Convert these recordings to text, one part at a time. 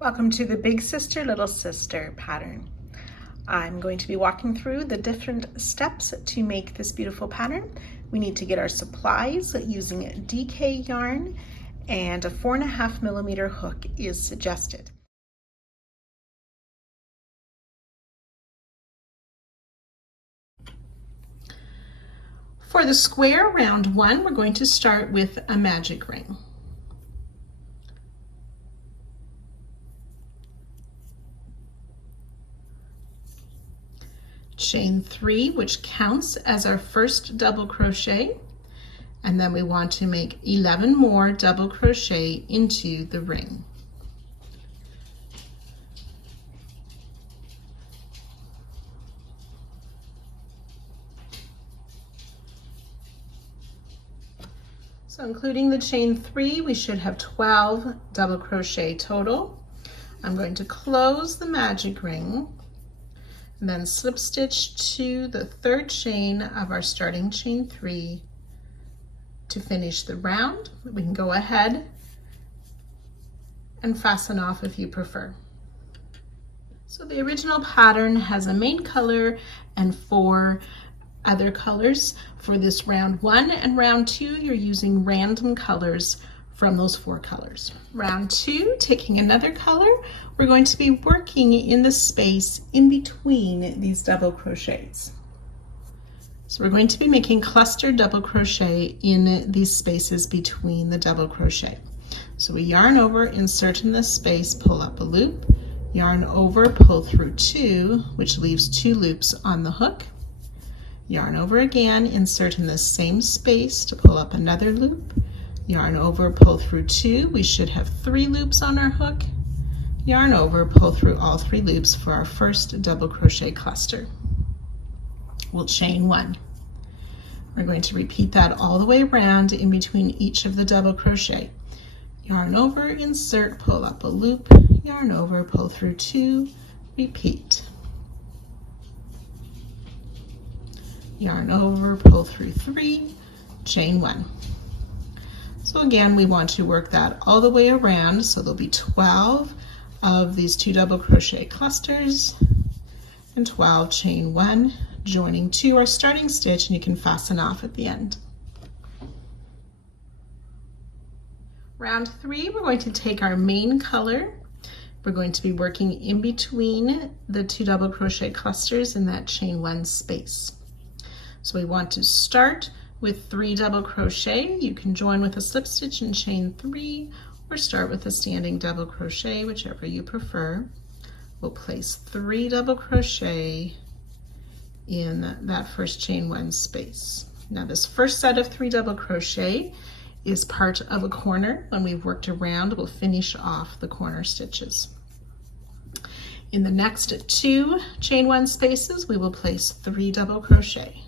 Welcome to the Big Sister, Little Sister pattern. I'm going to be walking through the different steps to make this beautiful pattern. We need to get our supplies using DK yarn, and a 4.5 millimeter hook is suggested. For the square round one, we're going to start with a magic ring. Chain 3, which counts as our first double crochet, and then we want to make 11 more double crochet into the ring. So including the chain 3, we should have 12 double crochet total. I'm going to close the magic ring and then slip stitch to the third chain of our starting chain 3 to finish the round. We can go ahead and fasten off if you prefer. So the original pattern has a main color and 4 other colors. For this round 1 and round 2, you're using random colors from those 4 colors. Round 2, taking another color, we're going to be working in the space in between these double crochets. So we're going to be making cluster double crochet in these spaces between the double crochet. So we yarn over, insert in this space, pull up a loop, yarn over, pull through 2, which leaves 2 loops on the hook. Yarn over again, insert in the same space to pull up another loop. Yarn over, pull through 2. We should have 3 loops on our hook. Yarn over, pull through all 3 loops for our first double crochet cluster. We'll chain 1. We're going to repeat that all the way around in between each of the double crochet. Yarn over, insert, pull up a loop, yarn over, pull through 2, repeat. Yarn over, pull through 3, chain 1. So again, we want to work that all the way around, so there'll be 12 of these 2 double crochet clusters and 12 chain 1, joining to our starting stitch, and you can fasten off at the end. Round 3, we're going to take our main color. We're going to be working in between the 2 double crochet clusters in that chain 1 space. So we want to start with 3 double crochet. You can join with a slip stitch and chain 3, or start with a standing double crochet, whichever you prefer. We'll place 3 double crochet in that first chain 1 space. Now this first set of 3 double crochet is part of a corner. When we've worked around, we'll finish off the corner stitches. In the next 2 chain 1 spaces, we will place 3 double crochet.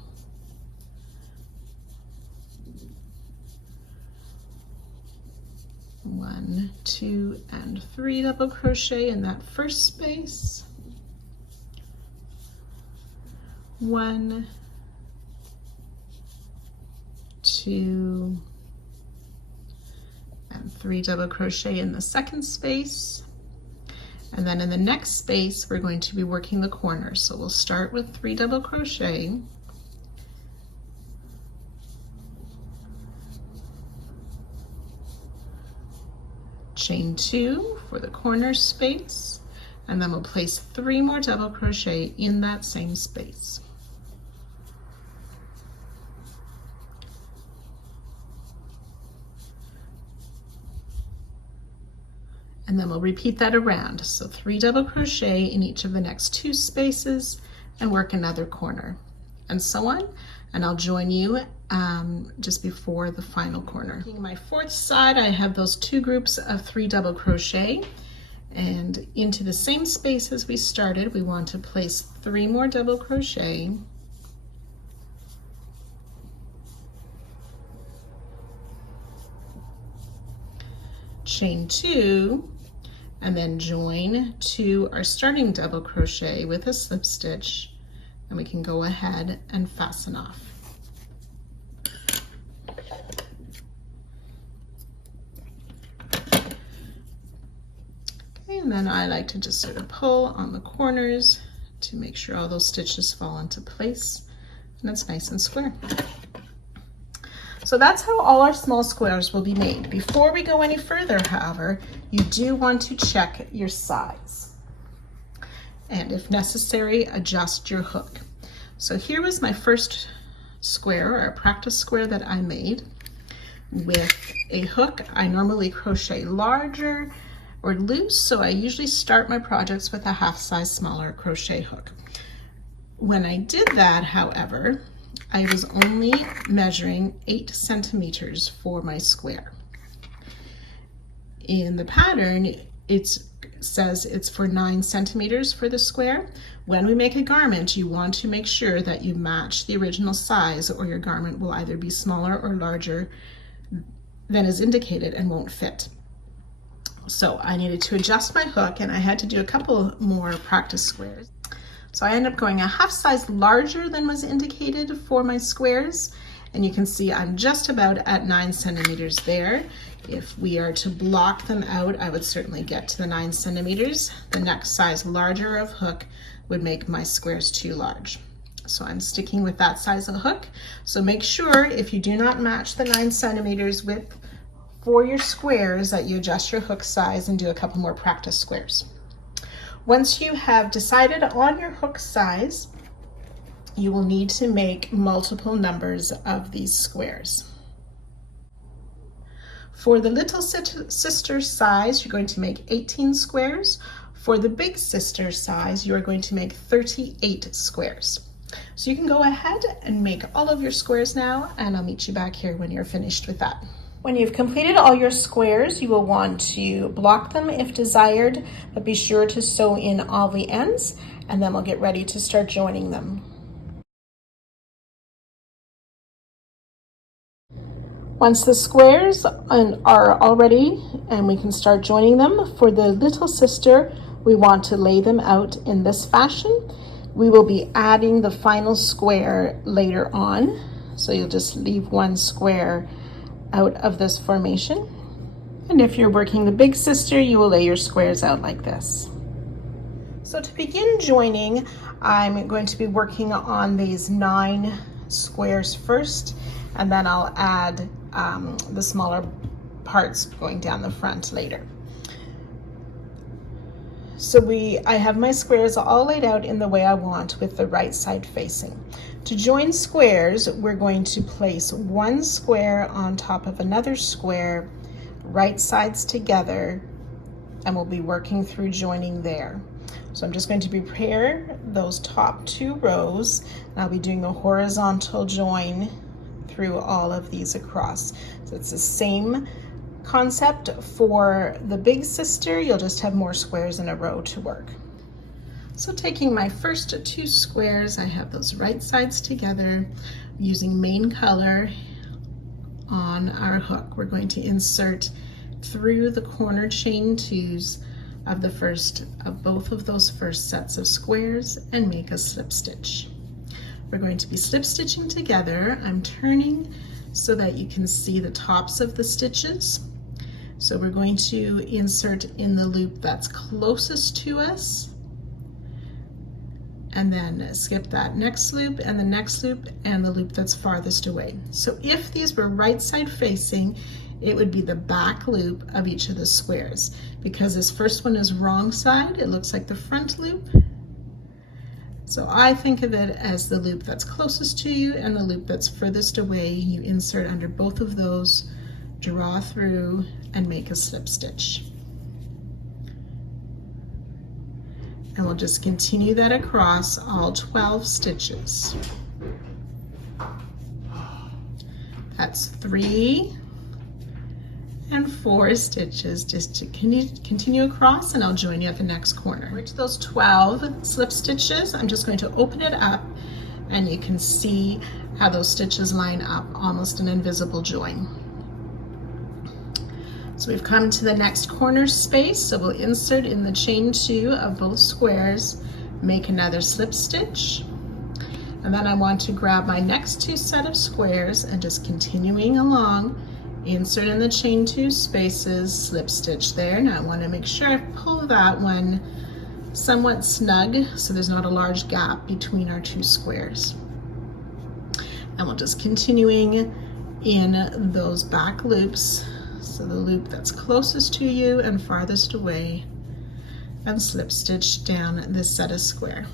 1, 2, and 3 double crochet in that first space. 1, 2, and 3 double crochet in the second space. And then in the next space, we're going to be working the corner. So we'll start with 3 double crochet. Chain 2 for the corner space, and then we'll place 3 more double crochet in that same space. And then we'll repeat that around. So 3 double crochet in each of the next 2 spaces and work another corner, and so on. And I'll join you just before the final corner. In my 4th side, I have those 2 groups of 3 double crochet, and into the same space as we started, we want to place 3 more double crochet. Chain 2, and then join to our starting double crochet with a slip stitch, and we can go ahead and fasten off. and then I like to just sort of pull on the corners to make sure all those stitches fall into place and it's nice and square. So that's how all our small squares will be made. Before we go any further, however, you do want to check your size. And if necessary, adjust your hook. So here was my first square, or a practice square that I made with a hook. I normally crochet larger or loose, so I usually start my projects with a half size smaller crochet hook. When I did that, however, I was only measuring 8 centimeters for my square. In the pattern, it says it's for 9 centimeters for the square. When we make a garment, you want to make sure that you match the original size, or your garment will either be smaller or larger than is indicated and won't fit. So I needed to adjust my hook, and I had to do a couple more practice squares. So I ended up going a half size larger than was indicated for my squares, and you can see I'm just about at 9 centimeters there. If we are to block them out, I would certainly get to the 9 centimeters. The next size larger of hook would make my squares too large. So I'm sticking with that size of hook. So make sure if you do not match the 9 centimeters width for your squares that you adjust your hook size and do a couple more practice squares. Once you have decided on your hook size, you will need to make multiple numbers of these squares. For the little sister size, you're going to make 18 squares. For the big sister size, you are going to make 38 squares. So you can go ahead and make all of your squares now, and I'll meet you back here when you're finished with that. When you've completed all your squares, you will want to block them if desired, but be sure to sew in all the ends, and then we'll get ready to start joining them. Once the squares are all ready and we can start joining them, for the little sister, we want to lay them out in this fashion. We will be adding the final square later on, so you'll just leave one square out of this formation. And if you're working the big sister, you will lay your squares out like this. So to begin joining, I'm going to be working on these 9 squares first, and then I'll add the smaller parts going down the front later. So I have my squares all laid out in the way I want with the right side facing. To join squares, we're going to place one square on top of another square, right sides together, and we'll be working through joining there. So I'm just going to prepare those top 2 rows, and I'll be doing a horizontal join through all of these across. So it's the same concept for the big sister, you'll just have more squares in a row to work. So taking my first 2 squares, I have those right sides together using main color on our hook. We're going to insert through the corner chain 2s of both of those first sets of squares and make a slip stitch. We're going to be slip stitching together. I'm turning so that you can see the tops of the stitches. So we're going to insert in the loop that's closest to us, and then skip that next loop and the next loop and the loop that's farthest away. So if these were right side facing, it would be the back loop of each of the squares. Because this first one is wrong side, it looks like the front loop. So I think of it as the loop that's closest to you and the loop that's furthest away. You insert under both of those, draw through, and make a slip stitch. And we'll just continue that across all 12 stitches. That's 3 and 4 stitches just to continue across, and I'll join you at the next corner. Reach those 12 slip stitches. I'm just going to open it up, and you can see how those stitches line up, almost an invisible join. So we've come to the next corner space, so we'll insert in the chain 2 of both squares, make another slip stitch, and then I want to grab my next 2 set of squares and just continuing along, insert in the chain 2 spaces, slip stitch there. Now I want to make sure I pull that one somewhat snug so there's not a large gap between our 2 squares. And we'll just continuing in those back loops, so the loop that's closest to you and farthest away, and slip stitch down this set of square.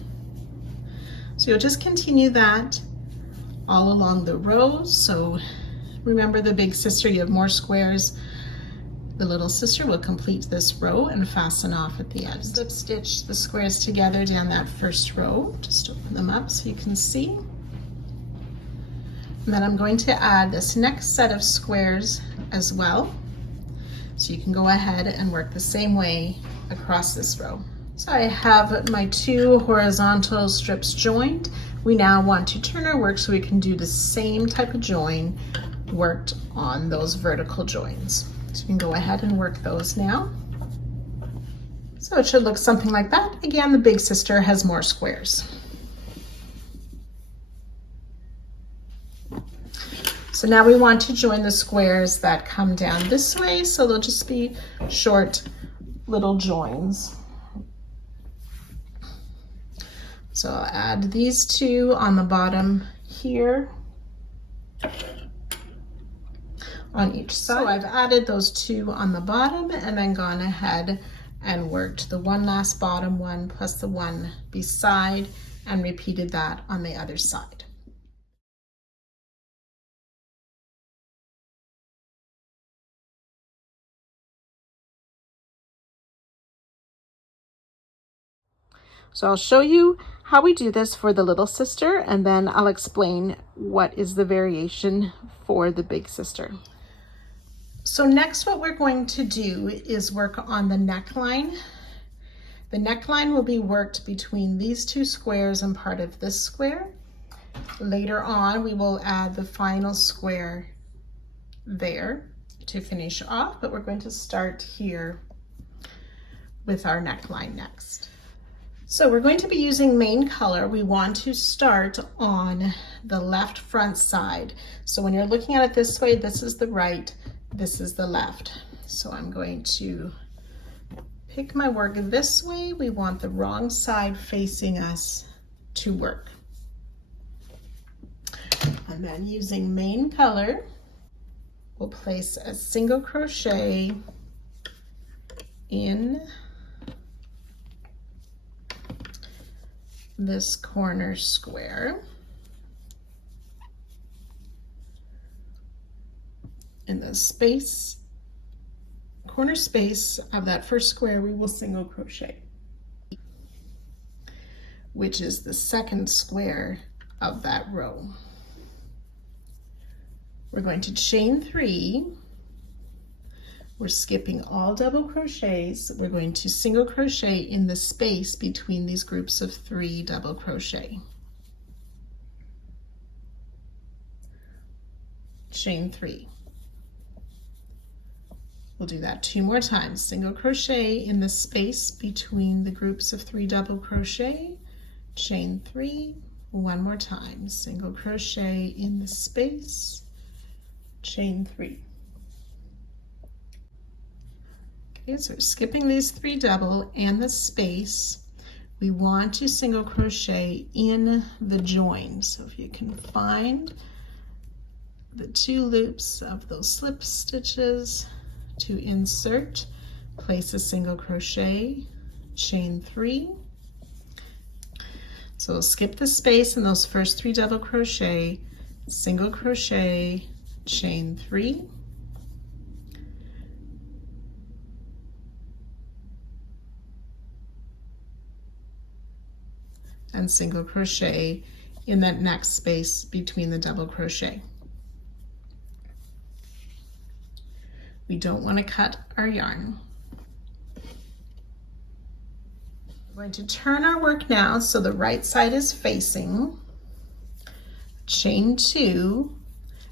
So you'll just continue that all along the rows. So remember, the big sister, you have more squares. The little sister will complete this row and fasten off at the end. Slip stitch the squares together down that first row. Just open them up so you can see. And then I'm going to add this next set of squares as well. So you can go ahead and work the same way across this row. So I have my 2 horizontal strips joined. We now want to turn our work so we can do the same type of join worked on those vertical joins. So you can go ahead and work those now. So it should look something like that. Again, the big sister has more squares. So now we want to join the squares that come down this way, so they'll just be short little joins. So I'll add these 2 on the bottom here on each side. So I've added those 2 on the bottom and then gone ahead and worked the one last bottom one plus the one beside and repeated that on the other side. So I'll show you how we do this for the little sister, and then I'll explain what is the variation for the big sister. So next, what we're going to do is work on the neckline. The neckline will be worked between these 2 squares and part of this square. Later on, we will add the final square there to finish off, but we're going to start here with our neckline next. So we're going to be using main color. We want to start on the left front side. So when you're looking at it this way, this is the right, this is the left. So I'm going to pick my work this way. We want the wrong side facing us to work. And then using main color, we'll place a single crochet in this corner square. In the space, corner space of that first square, we will single crochet, which is the second square of that row. We're going to chain 3. We're skipping all double crochets. We're going to single crochet in the space between these groups of 3 double crochet. Chain 3. We'll do that 2 more times. Single crochet in the space between the groups of 3 double crochet, chain 3, 1 more time. Single crochet in the space, chain 3. Okay, so skipping these 3 double and the space, we want to single crochet in the join. So if you can find the 2 loops of those slip stitches to insert, place a single crochet, chain 3. So we'll skip the space in those first 3 double crochet, single crochet, chain 3. And single crochet in that next space between the double crochet. We don't want to cut our yarn. We're going to turn our work now so the right side is facing, chain 2,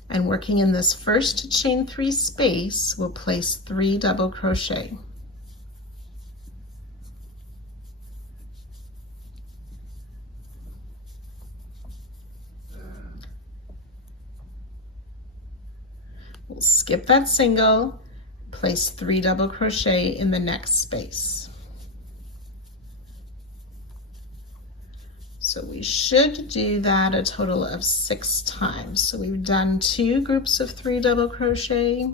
and working in this first chain 3 space, we'll place 3 double crochet. We'll skip that single, place 3 double crochet in the next space. So we should do that a total of 6 times. So we've done 2 groups of 3 double crochet.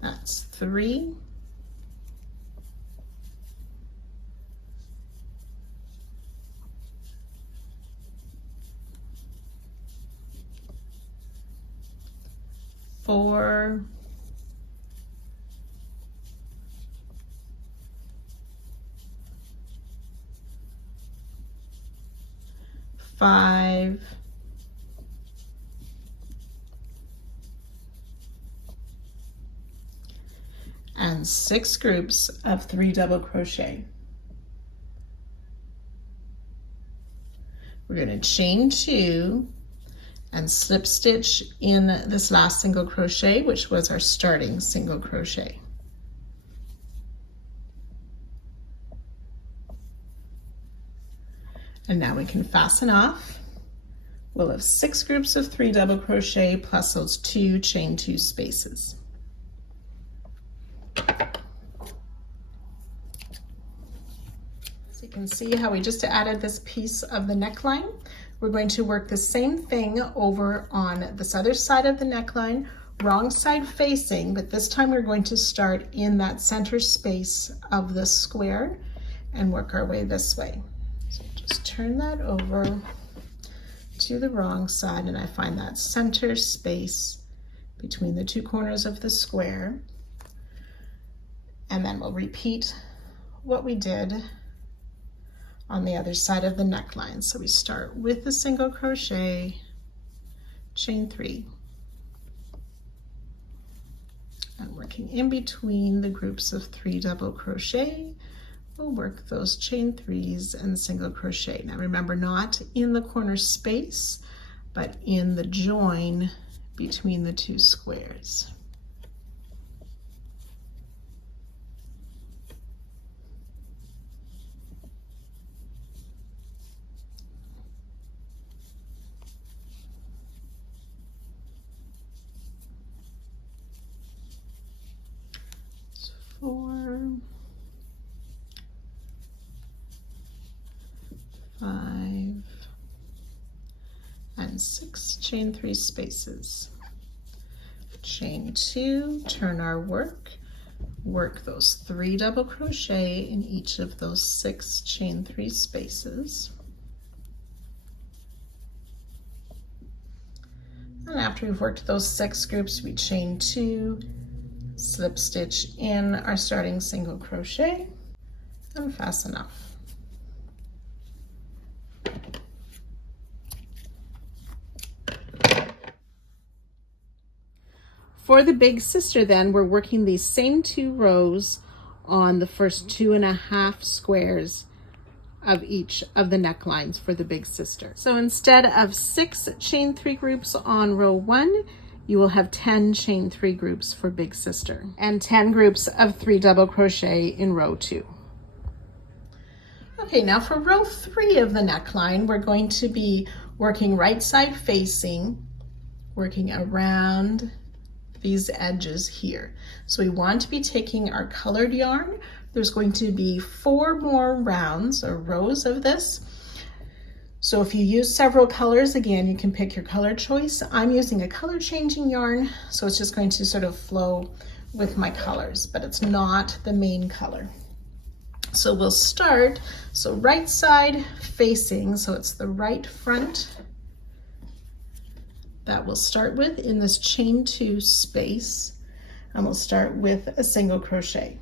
That's 3. Four, 5, and 6 groups of 3 double crochet. We're going to chain 2 and slip stitch in this last single crochet, which was our starting single crochet. And now we can fasten off. We'll have 6 groups of 3 double crochet plus those 2 chain 2 spaces. So you can see how we just added this piece of the neckline. We're going to work the same thing over on this other side of the neckline, wrong side facing, but this time we're going to start in that center space of the square and work our way this way. So just turn that over to the wrong side, and I find that center space between the 2 corners of the square. And then we'll repeat what we did on the other side of the neckline. So we start with a single crochet, chain 3, and working in between the groups of 3 double crochet, we'll work those chain 3s and single crochet. Now remember, not in the corner space, but in the join between the 2 squares. So 4, 5, and 6 chain 3 spaces. Chain 2, turn our work, work those 3 double crochet in each of those 6 chain 3 spaces. And after we've worked those 6 groups, we chain 2, slip stitch in our starting single crochet, and fasten off. For the big sister then, we're working these same 2 rows on the first 2.5 squares of each of the necklines for the big sister. So instead of 6 chain 3 groups on row 1, you will have 10 chain 3 groups for big sister and 10 groups of 3 double crochet in row 2. Okay, now for row 3 of the neckline, we're going to be working right side facing, working around these edges here. So we want to be taking our colored yarn. There's going to be 4 more rounds or rows of this. So if you use several colors, again, you can pick your color choice. I'm using a color changing yarn, so it's just going to sort of flow with my colors, but it's not the main color. So we'll start, so right side facing, so it's the right front that we'll start with in this chain 2 space, and we'll start with a single crochet.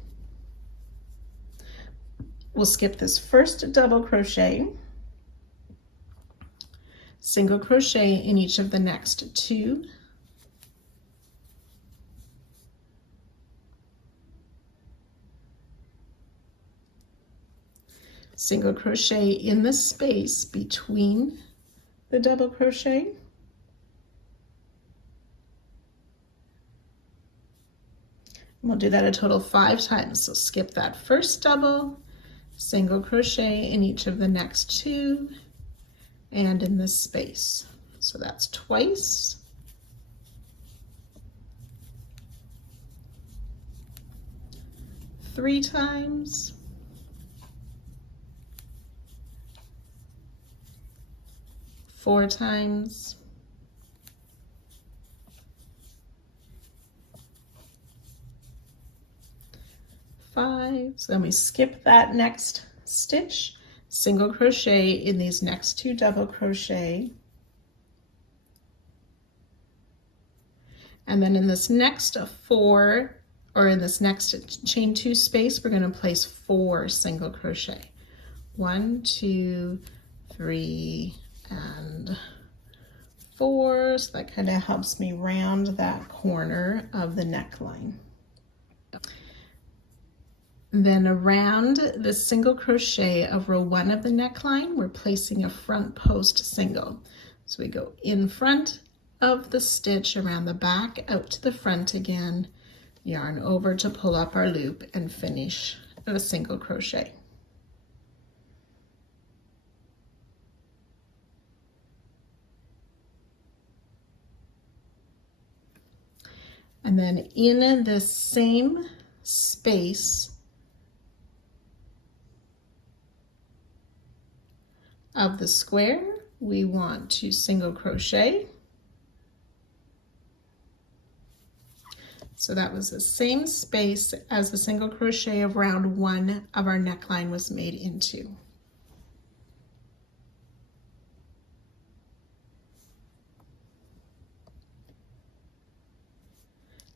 We'll skip this first double crochet, single crochet in each of the next 2, single crochet in the space between the double crochet, we'll do that a total 5 times. So skip that first double, single crochet in each of the next 2 and in this space. So that's twice. Three times. Four times. Five. So then we skip that next stitch, single crochet in these next 2 double crochet. And then in this next 4, or in this next chain 2 space, we're going to place 4 single crochet. 1, 2, 3, and 4. So that kind of helps me round that corner of the neckline. Then around the single crochet of row 1 of the neckline, we're placing a front post single. So we go in front of the stitch around the back, out to the front again, yarn over to pull up our loop and finish a single crochet. And then in this same space of the square, we want to single crochet. So that was the same space as the single crochet of round 1 of our neckline was made into.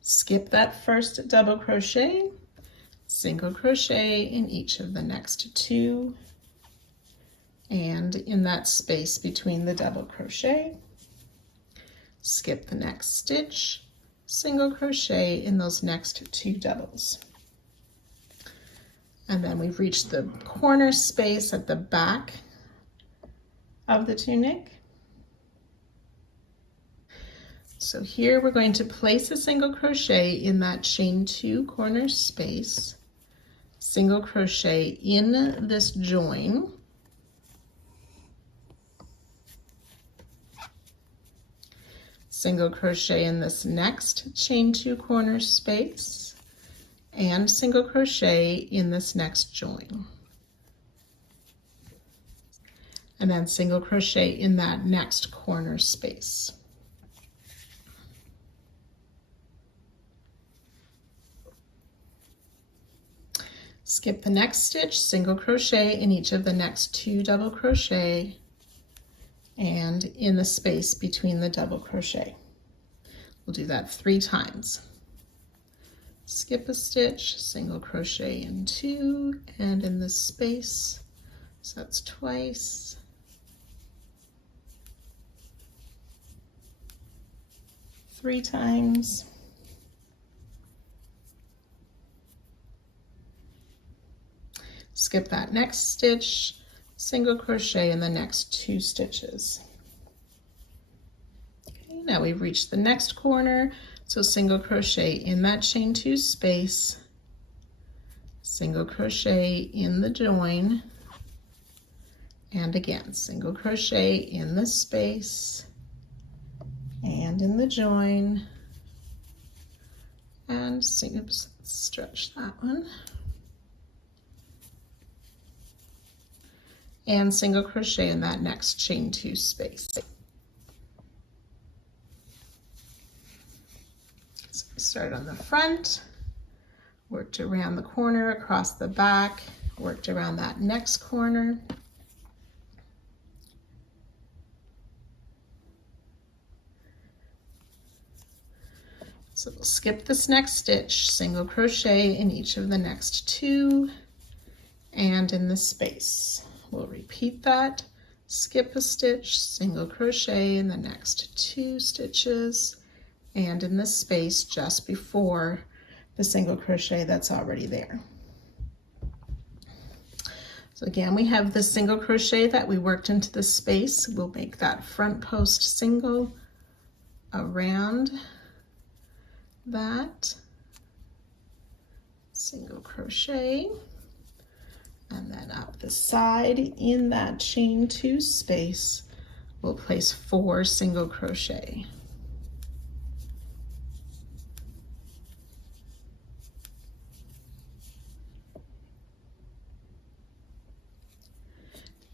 Skip that first double crochet, single crochet in each of the next 2 and in that space between the double crochet. Skip the next stitch, single crochet in those next 2 doubles. And then we've reached the corner space at the back of the tunic. So here we're going to place a single crochet in that chain 2 corner space, single crochet in this join, single crochet in this next chain 2 corner space, and single crochet in this next join. And then single crochet in that next corner space. Skip the next stitch, single crochet in each of the next 2 double crochet and in the space between the double crochet. We'll do that 3 times. Skip a stitch, single crochet in 2 and in this space, so that's twice. Three times. Skip that next stitch, single crochet in the next 2 stitches. Okay, now we've reached the next corner, so single crochet in that chain 2 space, single crochet in the join, and again, single crochet in the space, and in the join, and stretch that one. And single crochet in that next chain 2 space. So we start on the front, worked around the corner, across the back, worked around that next corner. So we'll skip this next stitch, single crochet in each of the next 2 and in the space. We'll repeat that, skip a stitch, single crochet in the next 2 stitches and in the space just before the single crochet that's already there. So again, we have the single crochet that we worked into the space. We'll make that front post single around that, single crochet, And then up the side in that chain 2 space, we'll place 4 single crochet.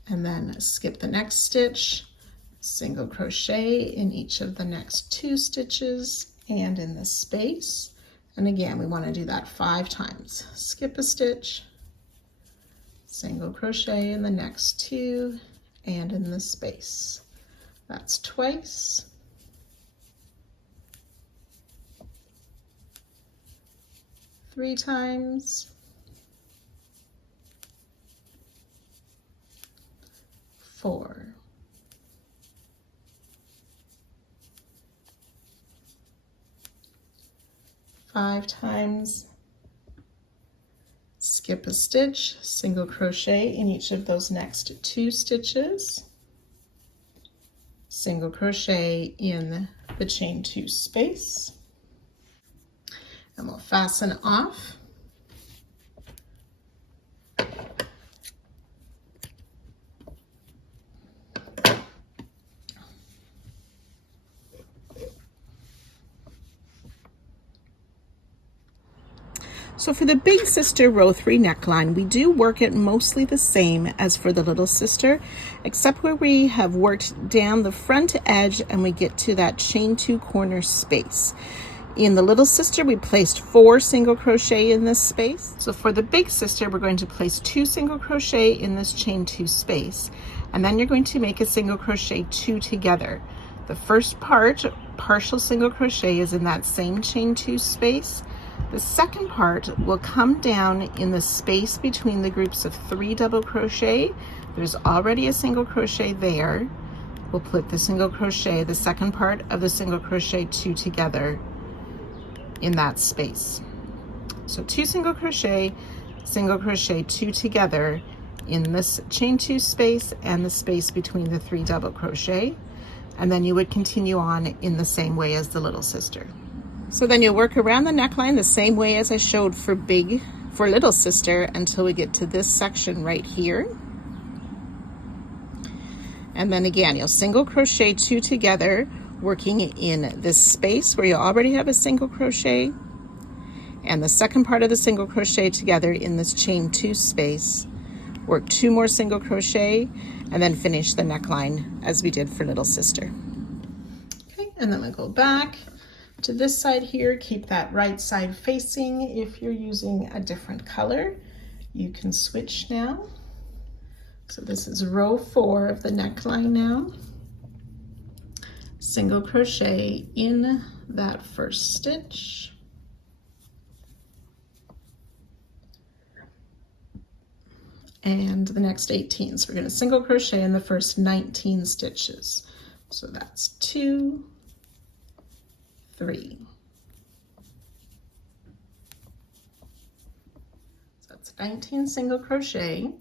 And then skip the next stitch, single crochet in each of the next 2 stitches and in the space. And again, we want to do that 5 times. Skip a stitch, single crochet in the next 2 and in the space. That's twice. Three times. 4. 5 times. Skip a stitch, single crochet in each of those next 2 stitches, single crochet in the chain 2 space, and we'll fasten off. So for the big sister row 3 neckline, we do work it mostly the same as for the little sister, except where we have worked down the front edge and we get to that chain 2 corner space. In the little sister, we placed 4 single crochet in this space. So for the big sister, we're going to place 2 single crochet in this chain 2 space, and then you're going to make a single crochet 2 together. The first part, partial single crochet, is in that same chain 2 space. The second part will come down in the space between the groups of 3 double crochet. There's already a single crochet there. We'll put the single crochet, the second part of the single crochet 2 together in that space. So 2 single crochet 2 together in this chain 2 space and the space between the 3 double crochet. And then you would continue on in the same way as the little sister. So then you'll work around the neckline the same way as I showed for little sister until we get to this section right here. And then again, you'll single crochet 2 together, working in this space where you already have a single crochet, and the second part of the single crochet together in this chain 2 space. Work 2 more single crochet and then finish the neckline as we did for little sister. Okay, and then we'll go back to this side here. Keep that right side facing. If you're using a different color, you can switch now. So this is row 4 of the neckline now. Single crochet in that first stitch. And the next 18. So we're going to single crochet in the first 19 stitches. So that's 2, 3. So that's 19 single crochet.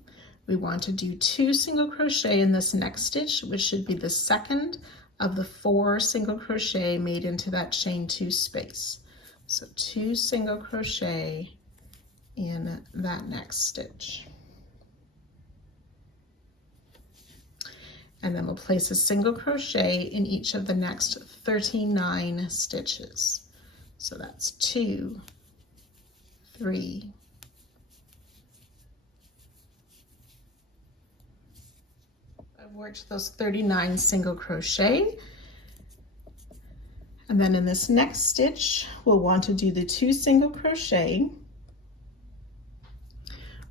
We want to do 2 single crochet in this next stitch, which should be the second of the 4 single crochet made into that chain 2 space. So 2 single crochet in that next stitch. And then we'll place a single crochet in each of the next 39 stitches. So that's 2, 3, 4. I've worked those 39 single crochet. And then in this next stitch, we'll want to do the 2 single crochet,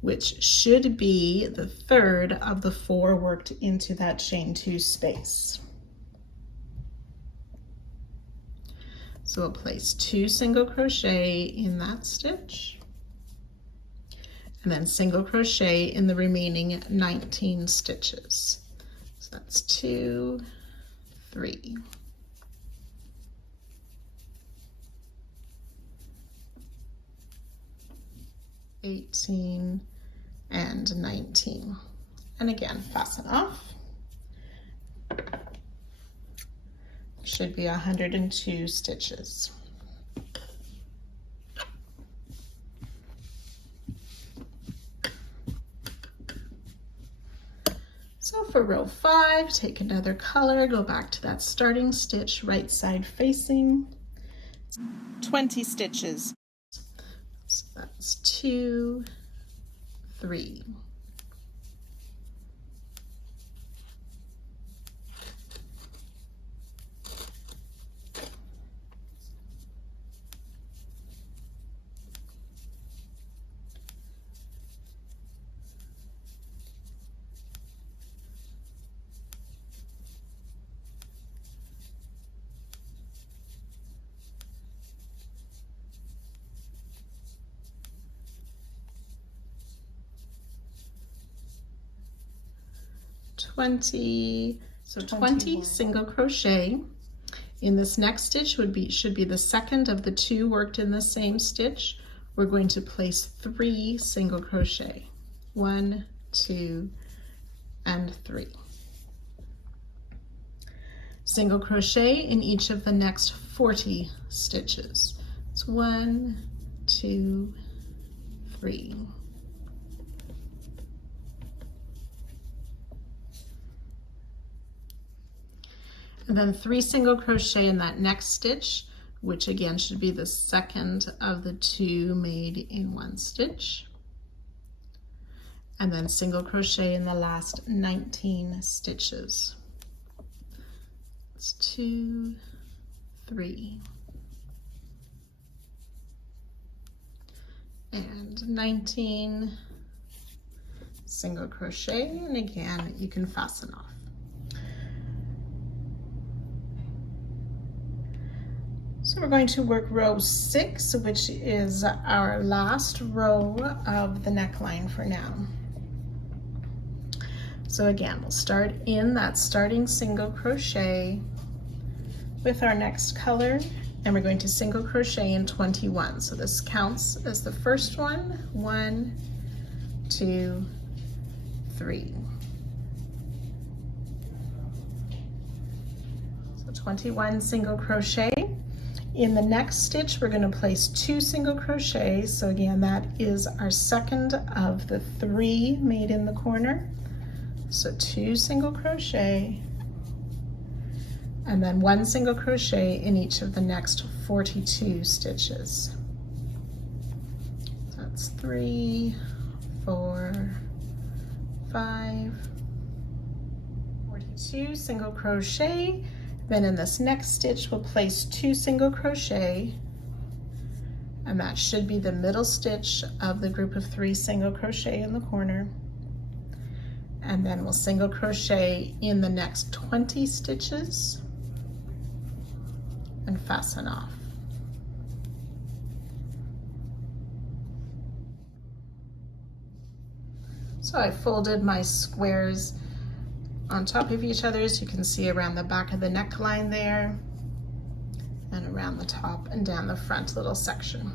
which should be the third of the 4 worked into that chain 2 space. So we'll place 2 single crochet in that stitch, and then single crochet in the remaining 19 stitches. So that's 2, 3. 18 and 19. And again, fasten off. Should be 102 stitches. So for row 5, take another color, go back to that starting stitch, right side facing. 20 stitches. So that's 2, 3. So 20 single crochet. In this next stitch should be the second of the 2 worked in the same stitch. We're going to place 3 single crochet. 1, 2, and 3. Single crochet in each of the next 40 stitches. It's 1, 2, 3. And then 3 single crochet in that next stitch, which again should be the second of the 2 made in one stitch. And then single crochet in the last 19 stitches. It's 2, 3, and 19 single crochet, and again you can fasten off. So we're going to work row 6, which is our last row of the neckline for now. So again, we'll start in that starting single crochet with our next color, and we're going to single crochet in 21. So this counts as the first one. 1, 2, 3. So 21 single crochet. In the next stitch, we're going to place 2 single crochets. So again, that is our second of the 3 made in the corner. So 2 single crochet, and then 1 single crochet in each of the next 42 stitches. So that's 3, 4, 5, 42 single crochet. Then in this next stitch, we'll place 2 single crochet, and that should be the middle stitch of the group of 3 single crochet in the corner. And then we'll single crochet in the next 20 stitches and fasten off. So I folded my squares on top of each other, so you can see around the back of the neckline there, and around the top and down the front little section.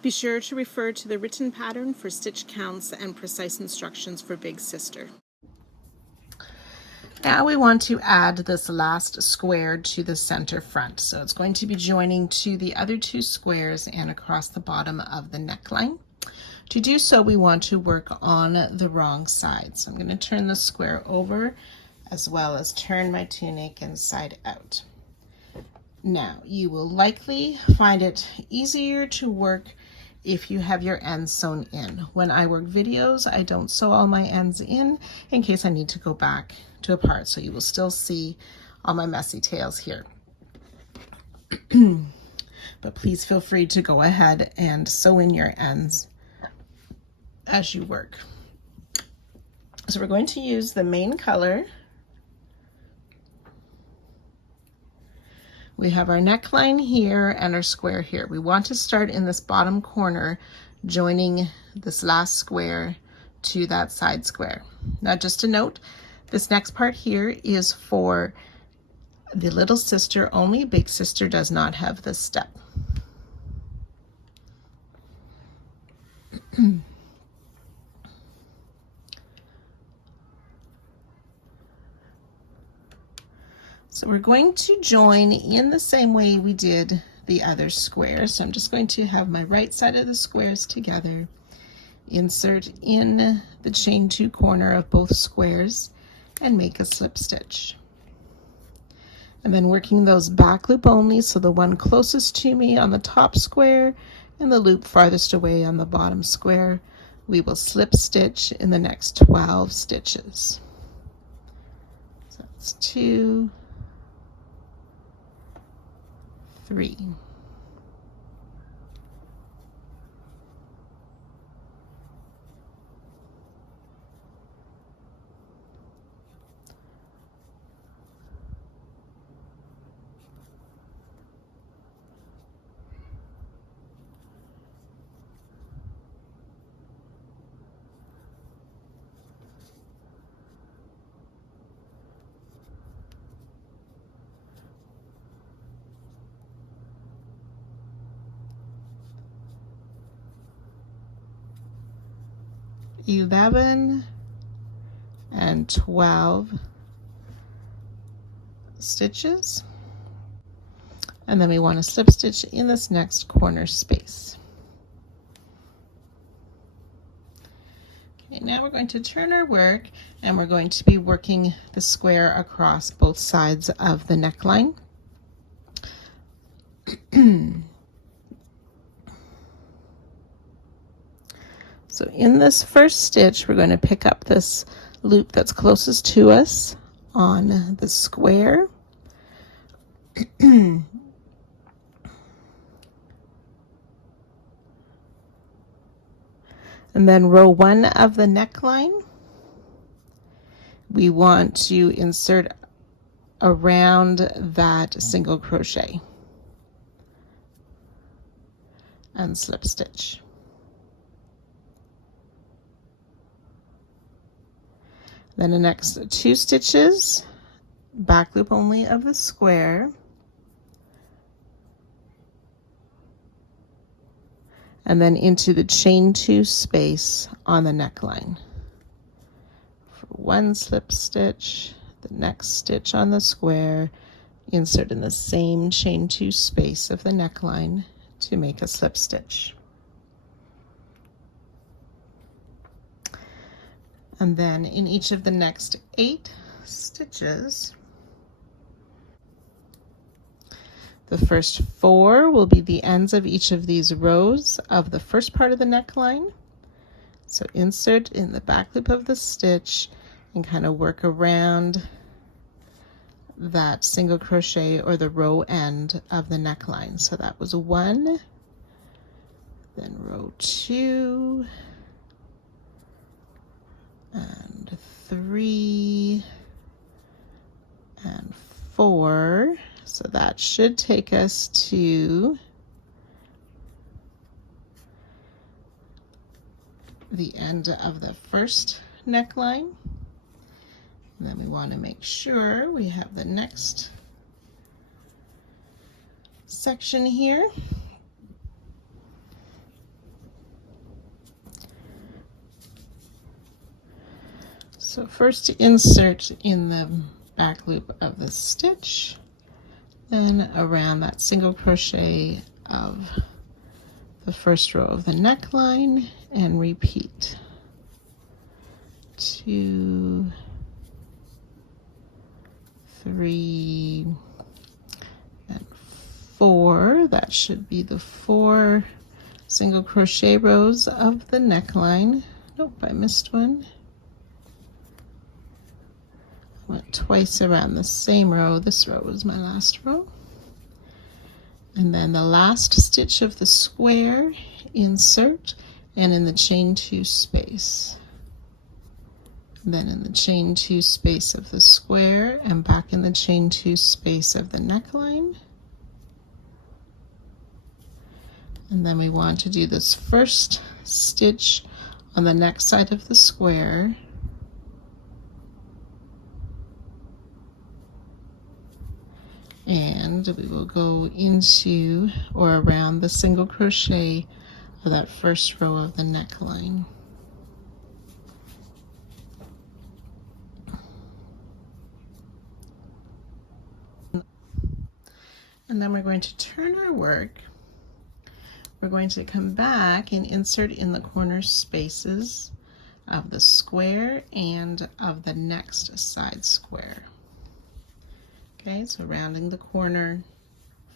Be sure to refer to the written pattern for stitch counts and precise instructions for Big Sister. Now we want to add this last square to the center front. So it's going to be joining to the other 2 squares and across the bottom of the neckline. To do so, we want to work on the wrong side. So I'm going to turn the square over as well as turn my tunic inside out. Now, you will likely find it easier to work if you have your ends sewn in. When I work videos, I don't sew all my ends in case I need to go back to a part. So you will still see all my messy tails here. But please feel free to go ahead and sew in your ends as you work. So we're going to use the main color. We have our neckline here and our square here. We want to start in this bottom corner, joining this last square to that side square. Now, just a note, this next part here is for the little sister only. Big sister does not have this step. So we're going to join in the same way we did the other squares. So I'm just going to have my right side of the squares together insert in the chain 2 corner of both squares and make a slip stitch. And then working those back loop only, so the one closest to me on the top square and the loop farthest away on the bottom square, we will slip stitch in the next 12 stitches. So that's 2, 3. $11 and 12 stitches, and then we want to slip stitch in this next corner space. Okay, now we're going to turn our work, and we're going to be working the square across both sides of the neckline. So in this first stitch, we're going to pick up this loop that's closest to us on the square. And then row 1 of the neckline, we want to insert around that single crochet and slip stitch. Then the next 2 stitches, back loop only of the square, and then into the chain 2 space on the neckline. For 1 slip stitch, the next stitch on the square, insert in the same chain 2 space of the neckline to make a slip stitch. And then in each of the next 8 stitches, the first 4 will be the ends of each of these rows of the first part of the neckline. So insert in the back loop of the stitch and kind of work around that single crochet or the row end of the neckline. So that was 1, then row 2, and 3, and 4. So that should take us to the end of the first neckline. And then we want to make sure we have the next section here. So first insert in the back loop of the stitch, then around that single crochet of the first row of the neckline, and repeat. 2, 3, and 4. That should be the 4 single crochet rows of the neckline. Nope, I missed one. Went twice around the same row. This row was my last row. And then the last stitch of the square, insert, and in the chain 2 space. Then in the chain 2 space of the square and back in the chain 2 space of the neckline. And then we want to do this first stitch on the next side of the square. And we will go into or around the single crochet of that first row of the neckline. And then we're going to turn our work. we're going to come back and insert in the corner spaces of the square and of the next side square. Okay, so rounding the corner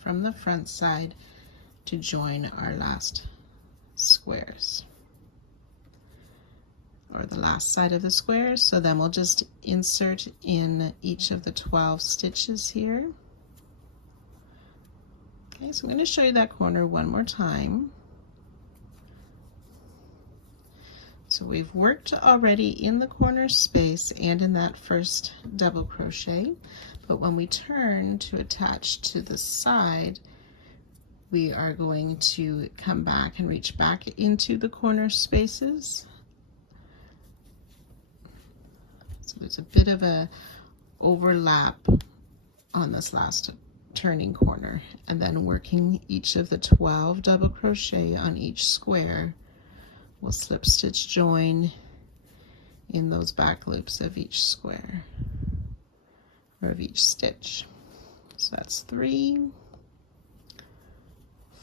from the front side to join our last squares, or the last side of the square. So then we'll just insert in each of the 12 stitches here. Okay, so I'm going to show you that corner one more time. So we've worked already in the corner space and in that first double crochet, but when we turn to attach to the side, we are going to come back and reach back into the corner spaces. So there's a bit of a overlap on this last turning corner, and then working each of the 12 double crochet on each square, we'll slip stitch join in those back loops of each square, or of each stitch. So that's 3,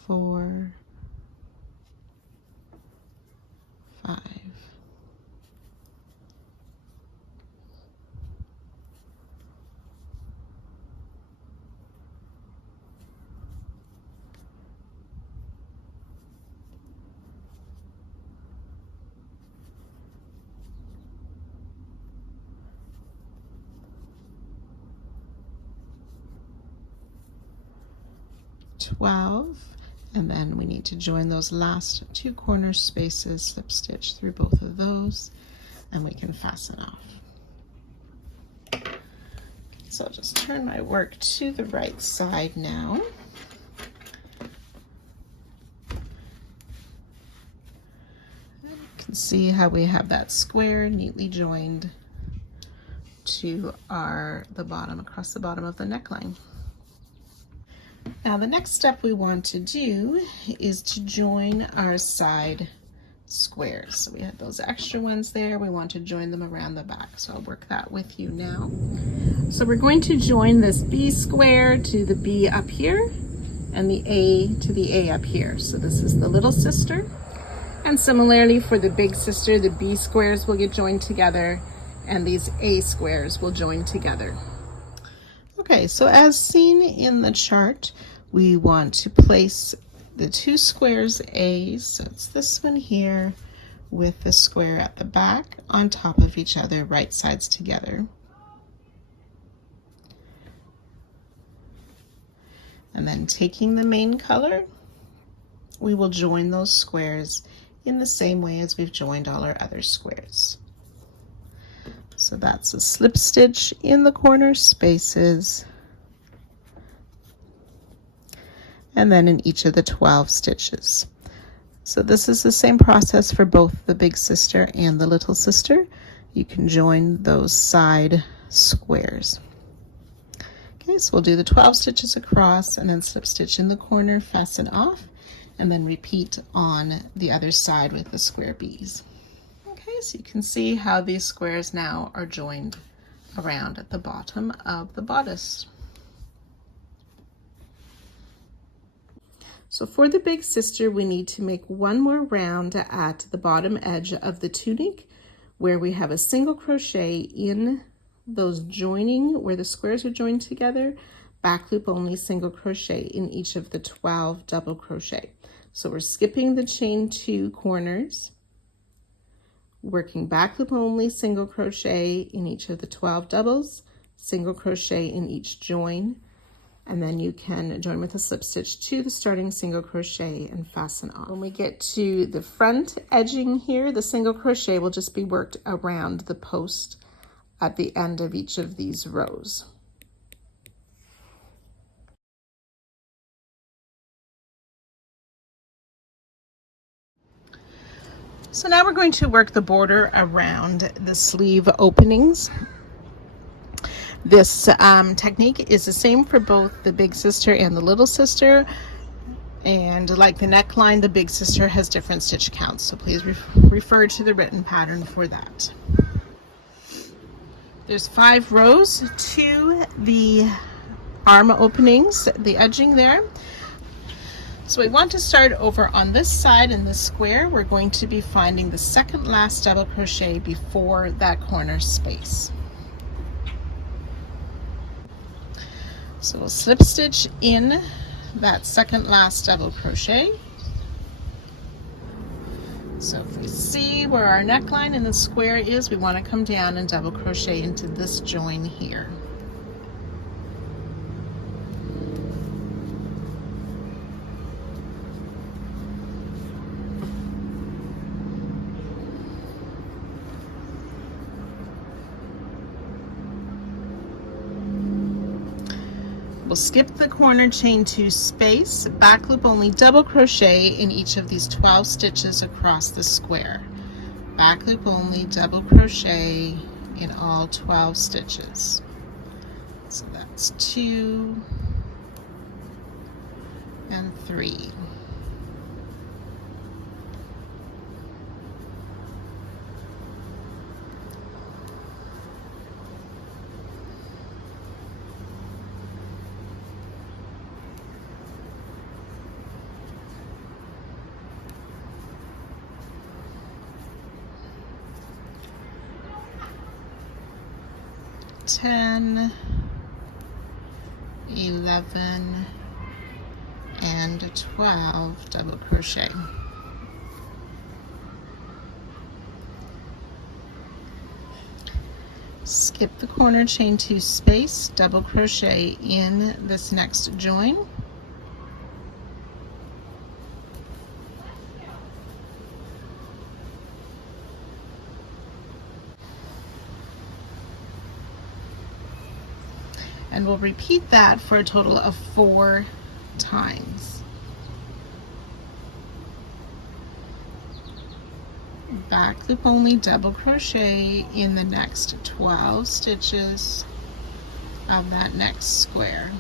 4, 5, 12, and then we need to join those last 2 corner spaces, slip stitch through both of those, and we can fasten off. So I'll just turn my work to the right side now. You can see how we have that square neatly joined to the bottom, across the bottom of the neckline. Now the next step we want to do is to join our side squares. So we have those extra ones there, we want to join them around the back. So I'll work that with you now. So we're going to join this B square to the B up here and the A to the A up here. So this is the little sister. And similarly for the big sister, the B squares will get joined together and these A squares will join together. Okay, so as seen in the chart, we want to place the 2 squares A, so it's this one here with the square at the back on top of each other, right sides together. And then taking the main color, we will join those squares in the same way as we've joined all our other squares. So that's a slip stitch in the corner spaces, and then in each of the 12 stitches. So this is the same process for both the big sister and the little sister. You can join those side squares. Okay, so we'll do the 12 stitches across and then slip stitch in the corner, fasten off, and then repeat on the other side with the square B's. Okay, so you can see how these squares now are joined around at the bottom of the bodice. So for the big sister, we need to make one more round at the bottom edge of the tunic where we have a single crochet in those joining where the squares are joined together, back loop only single crochet in each of the 12 double crochet. So we're skipping the chain 2 corners, working back loop only single crochet in each of the 12 doubles, single crochet in each join, and then you can join with a slip stitch to the starting single crochet and fasten off. When we get to the front edging here, the single crochet will just be worked around the post at the end of each of these rows. So now we're going to work the border around the sleeve openings. This technique is the same for both the big sister and the little sister, and like the neckline, the big sister has different stitch counts, so please refer to the written pattern for that. There's 5 rows to the arm openings, the edging there. So we want to start over on this side in this square. We're going to be finding the second last double crochet before that corner space. So we'll slip stitch in that second last double crochet. So if we see where our neckline in the square is, we want to come down and double crochet into this join here. We'll skip the corner chain 2 space, back loop only, double crochet in each of these 12 stitches across the square. Back loop only, double crochet in all 12 stitches. So that's 2 and 3. Ten, 11, and 12 double crochet. Skip the corner chain 2 space, double crochet in this next join. And we'll repeat that for a total of 4 times. Back loop only, double crochet in the next 12 stitches of that next square.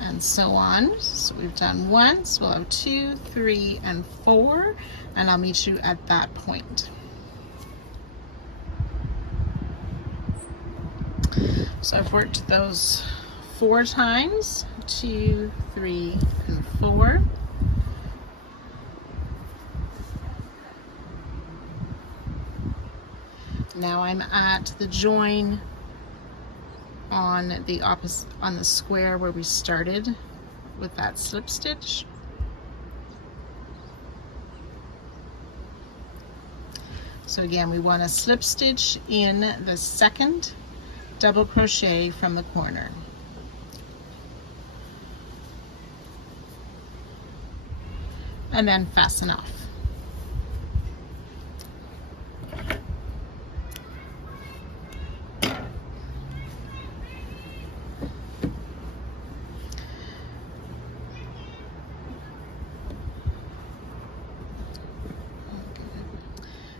And so on. So we've done 1, so we'll have 2, 3, and 4, and I'll meet you at that point. So I've worked those 4 times, 2, 3, and 4. Now I'm at the join on the opposite, on the square where we started with that slip stitch. So again, we want to slip stitch in the second double crochet from the corner. And then fasten off.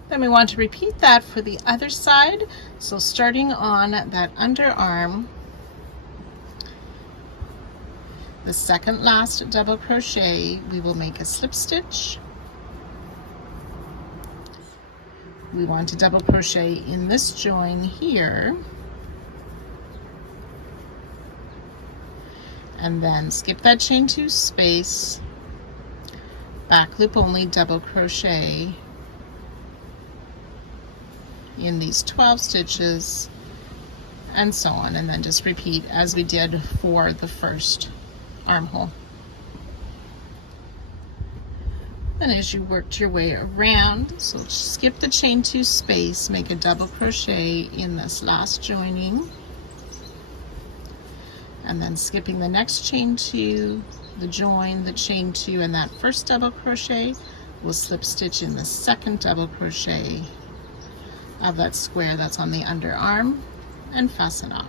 Then we want to repeat that for the other side. So starting on that underarm, the second last double crochet, we will make a slip stitch. We want to double crochet in this join here, and then skip that chain 2 space, back loop only, double crochet in these 12 stitches, and so on, and then just repeat as we did for the first armhole. And as you worked your way around, so skip the chain 2 space, make a double crochet in this last joining, and then skipping the next chain 2, the join, the chain 2, and that first double crochet, we'll slip stitch in the second double crochet of that square that's on the underarm and fasten off.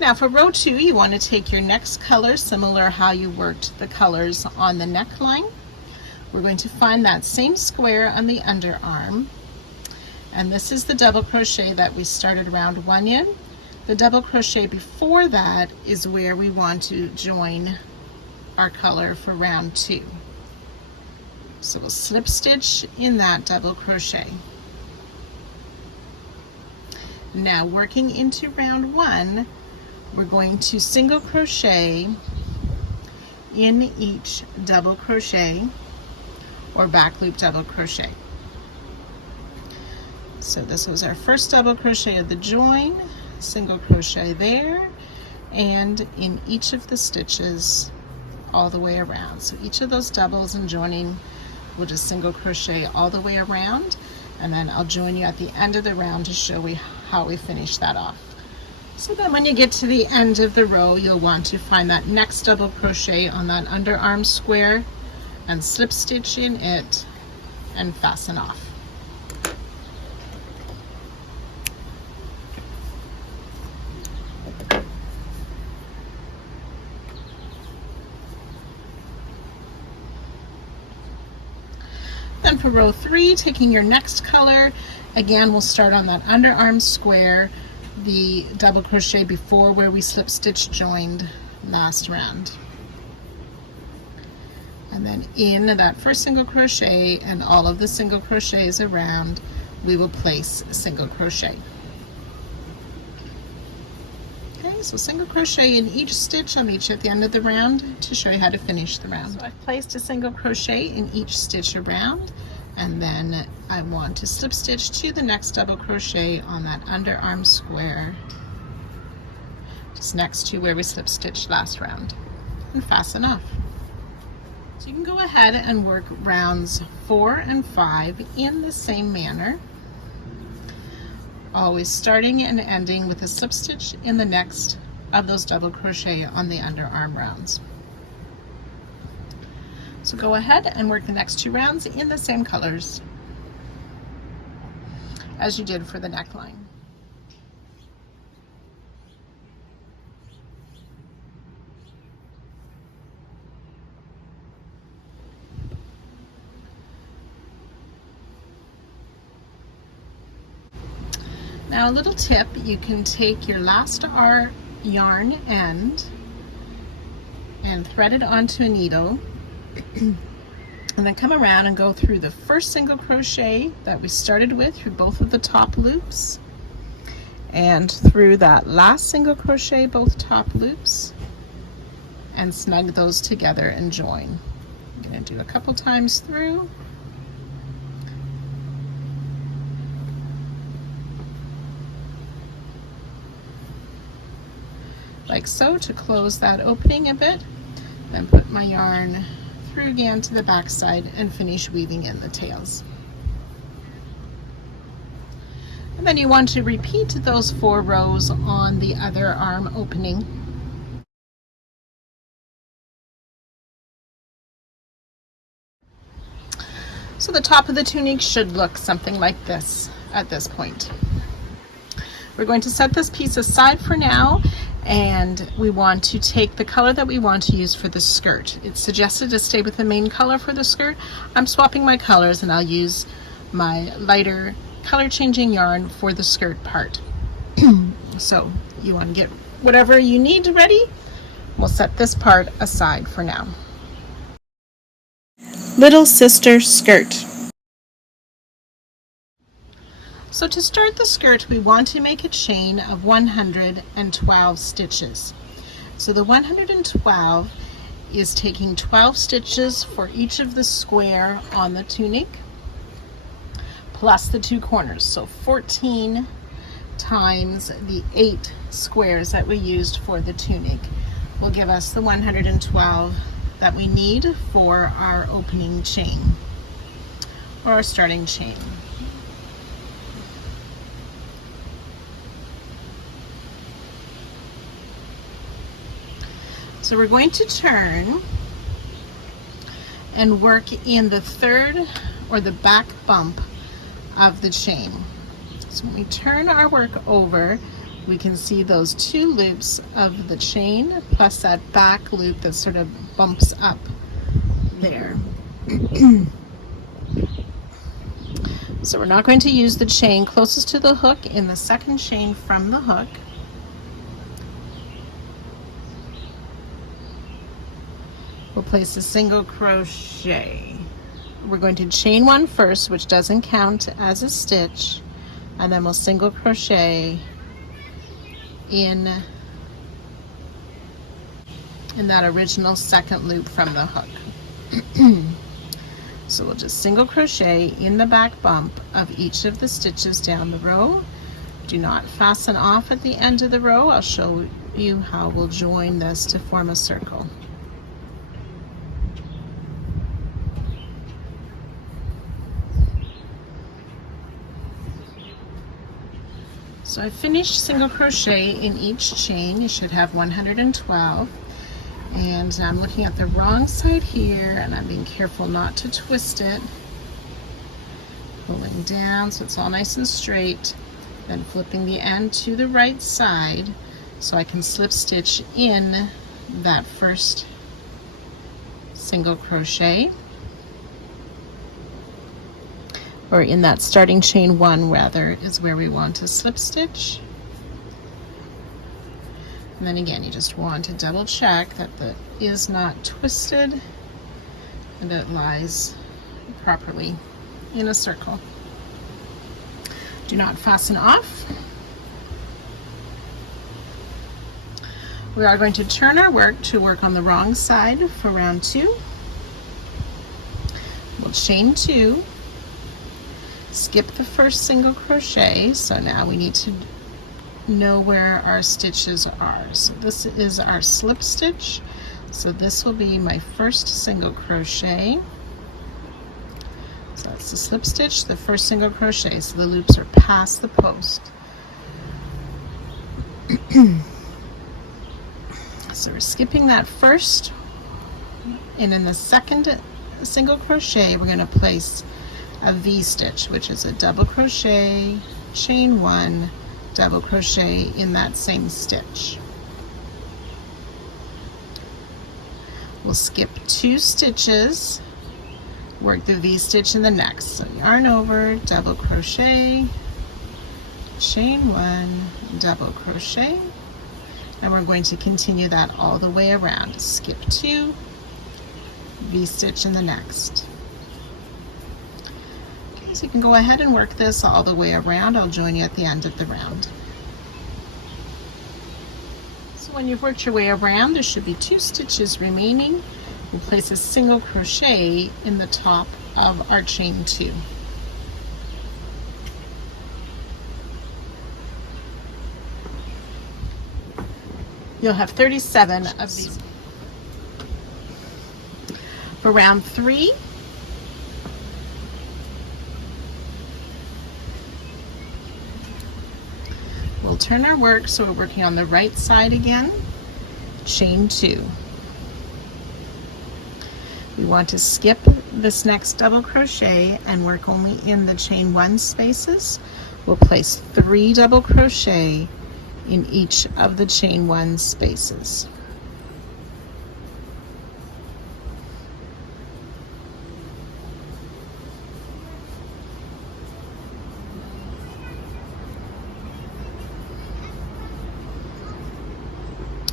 Now for row 2, you want to take your next color, similar how you worked the colors on the neckline. We're going to find that same square on the underarm, and this is the double crochet that we started round 1 in. The double crochet before that is where we want to join our color for round 2. So we'll slip stitch in that double crochet. Now working into round 1, we're going to single crochet in each double crochet or back loop double crochet. So this was our first double crochet of the join, single crochet there, and in each of the stitches all the way around. So each of those doubles and joining, we'll just single crochet all the way around, and then I'll join you at the end of the round to show you how we finish that off. So then when you get to the end of the row, you'll want to find that next double crochet on that underarm square and slip stitch in it and fasten off. Then for row 3, taking your next color, again we'll start on that underarm square, the double crochet before where we slip stitch joined last round. And then in that first single crochet and all of the single crochets around, we will place a single crochet. Okay, so single crochet in each stitch. I'll meet you at the end of the round to show you how to finish the round. So I've placed a single crochet in each stitch around, and then I want to slip stitch to the next double crochet on that underarm square, just next to where we slip stitched last round, and fasten off. So you can go ahead and work rounds 4 and 5 in the same manner, always starting and ending with a slip stitch in the next of those double crochet on the underarm rounds. So go ahead and work the next 2 rounds in the same colors as you did for the neckline. Now a little tip, you can take your last yarn end and thread it onto a needle and then come around and go through the first single crochet that we started with through both of the top loops and through that last single crochet both top loops and snug those together and join. I'm going to do a couple times through. Like so, to close that opening a bit, then put my yarn through again to the back side and finish weaving in the tails. And then you want to repeat those 4 rows on the other arm opening. So the top of the tunic should look something like this at this point. We're going to set this piece aside for now, and we want to take the color that we want to use for the skirt. It's suggested to stay with the main color for the skirt. I'm swapping my colors and I'll use my lighter color changing yarn for the skirt part. So you want to get whatever you need ready. We'll set this part aside for now. Little sister skirt. So to start the skirt, we want to make a chain of 112 stitches. So the 112 is taking 12 stitches for each of the square on the tunic, plus the 2 corners. So 14 times the 8 squares that we used for the tunic will give us the 112 that we need for our opening chain or our starting chain. So we're going to turn and work in the 3rd or the back bump of the chain. So when we turn our work over, we can see those 2 loops of the chain plus that back loop that sort of bumps up there. So we're not going to use the chain closest to the hook in the 2nd chain from the hook. We'll place a single crochet. We're going to chain 1 first, which doesn't count as a stitch, and then we'll single crochet in that original second loop from the hook. So we'll just single crochet in the back bump of each of the stitches down the row. Do not fasten off at the end of the row. I'll show you how we'll join this to form a circle. So I finished single crochet in each chain. You should have 112. And I'm looking at the wrong side here, and I'm being careful not to twist it. Pulling down so it's all nice and straight, then flipping the end to the right side so I can slip stitch in that first single crochet, or in that starting chain 1 rather, is where we want to slip stitch. And then again, you just want to double check that the is not twisted and it lies properly in a circle. Do not fasten off. We are going to turn our work to work on the wrong side for round 2. We'll chain 2, skip the first single crochet, so now we need to know where our stitches are. So this is our slip stitch, so this will be my first single crochet. So that's the slip stitch, the first single crochet, so the loops are past the post. So we're skipping that first, and in the second single crochet we're going to place a V-stitch, which is a double crochet, chain 1, double crochet in that same stitch. We'll skip 2 stitches, work the V-stitch in the next. So yarn over, double crochet, chain 1, double crochet, and we're going to continue that all the way around. Skip 2, V-stitch in the next. So you can go ahead and work this all the way around. I'll join you at the end of the round. So when you've worked your way around, there should be 2 stitches remaining. We'll place a single crochet in the top of our chain 2. You'll have 37 of these. For round 3, we'll turn our work so we're working on the right side again, chain 2. We want to skip this next double crochet and work only in the chain 1 spaces. We'll place 3 double crochet in each of the chain 1 spaces.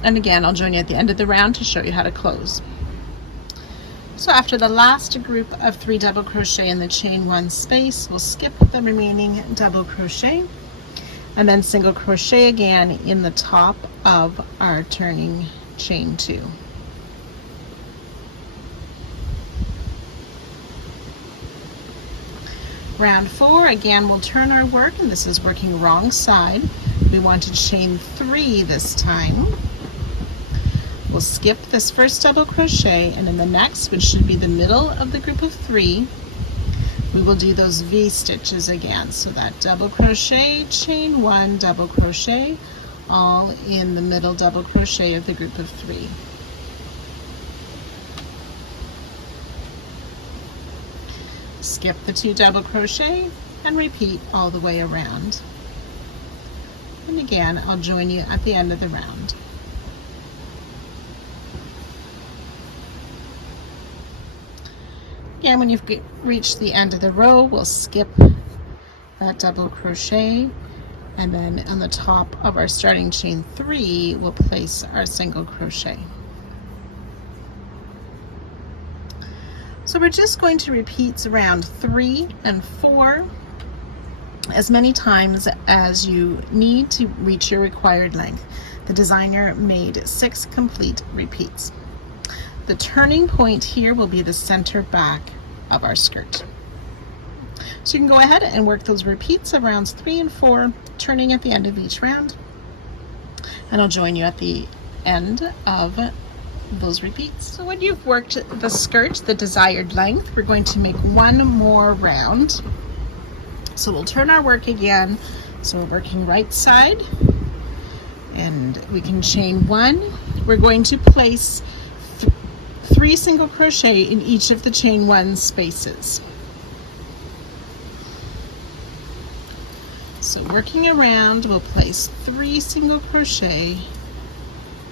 And again, I'll join you at the end of the round to show you how to close. So after the last group of 3 double crochet in the chain 1 space, we'll skip the remaining double crochet and then single crochet again in the top of our turning chain 2. Round 4, again, we'll turn our work, and this is working wrong side. We want to chain 3 this time. We'll skip this first double crochet, and in the next, which should be the middle of the group of 3, we will do those V stitches again. So that double crochet, chain 1, double crochet, all in the middle double crochet of the group of 3. Skip the 2 double crochet and repeat all the way around. And again, I'll join you at the end of the round. Again, when you've reached the end of the row, we'll skip that double crochet, and then on the top of our starting chain 3, we'll place our single crochet. So we're just going to repeat round 3 and 4 as many times as you need to reach your required length. The designer made 6 complete repeats. The turning point here will be the center back of our skirt. So you can go ahead and work those repeats of rounds 3 and 4, turning at the end of each round, and I'll join you at the end of those repeats. So when you've worked the skirt the desired length, we're going to make one more round. So we'll turn our work again. So we're working right side, and we can chain 1. We're going to place 3 single crochet in each of the chain 1 spaces. So working around, we'll place 3 single crochet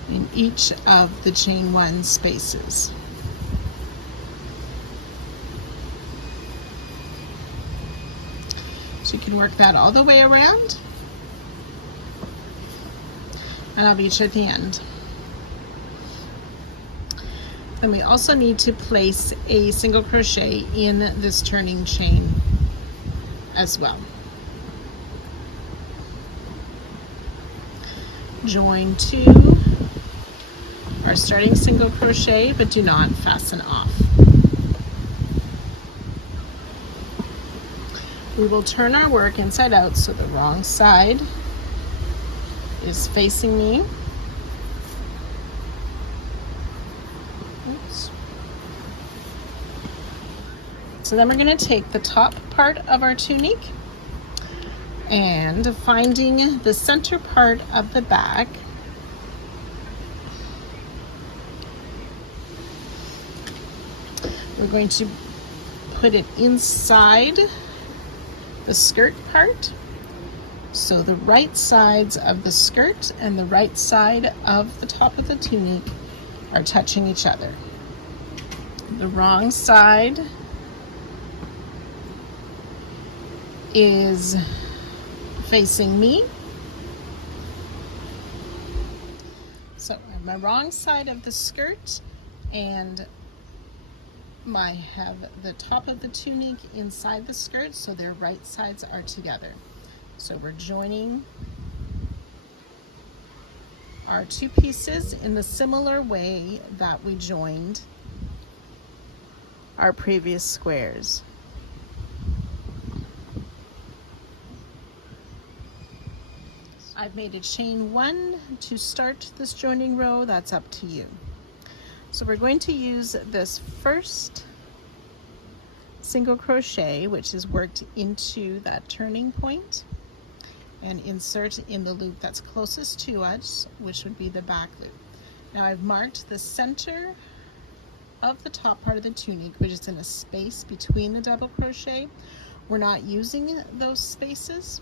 in each of the chain 1 spaces. So you can work that all the way around, and I'll meet you at the end. Then we also need to place a single crochet in this turning chain as well. Join 2, our starting single crochet, but do not fasten off. We will turn our work inside out so the wrong side is facing me. Oops. So then we're going to take the top part of our tunic, and finding the center part of the back, we're going to put it inside the skirt part. So the right sides of the skirt and the right side of the top of the tunic are touching each other. The wrong side is facing me. So I have my wrong side of the skirt, and I have the top of the tunic inside the skirt, so their right sides are together. So we're joining our 2 pieces in the similar way that we joined our previous squares. I've made a chain 1 to start this joining row. That's up to you. So we're going to use this first single crochet, which is worked into that turning point, and insert in the loop that's closest to us, which would be the back loop. Now I've marked the center of the top part of the tunic, which is in a space between the double crochet. We're not using those spaces,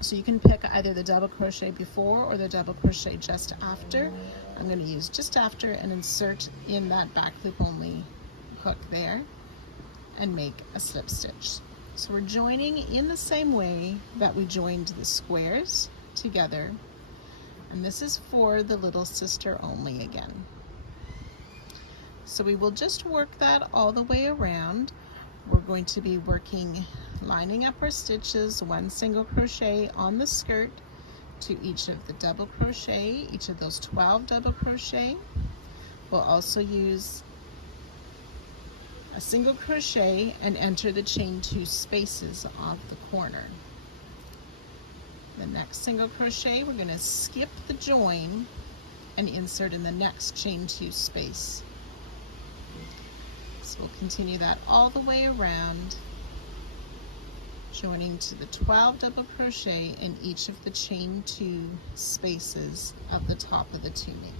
so you can pick either the double crochet before or the double crochet just after. I'm going to use just after and insert in that back loop only hook there and make a slip stitch. So we're joining in the same way that we joined the squares together, and this is for the little sister only again. So we will just work that all the way around. We're going to be working, lining up our stitches, 1 single crochet on the skirt to each of the double crochet, each of those 12 double crochet. We'll also use a single crochet and enter the chain 2 spaces off the corner. The next single crochet, we're going to skip the join and insert in the next chain 2 space. So we'll continue that all the way around, joining to the 12 double crochet in each of the chain 2 spaces of the top of the tunic.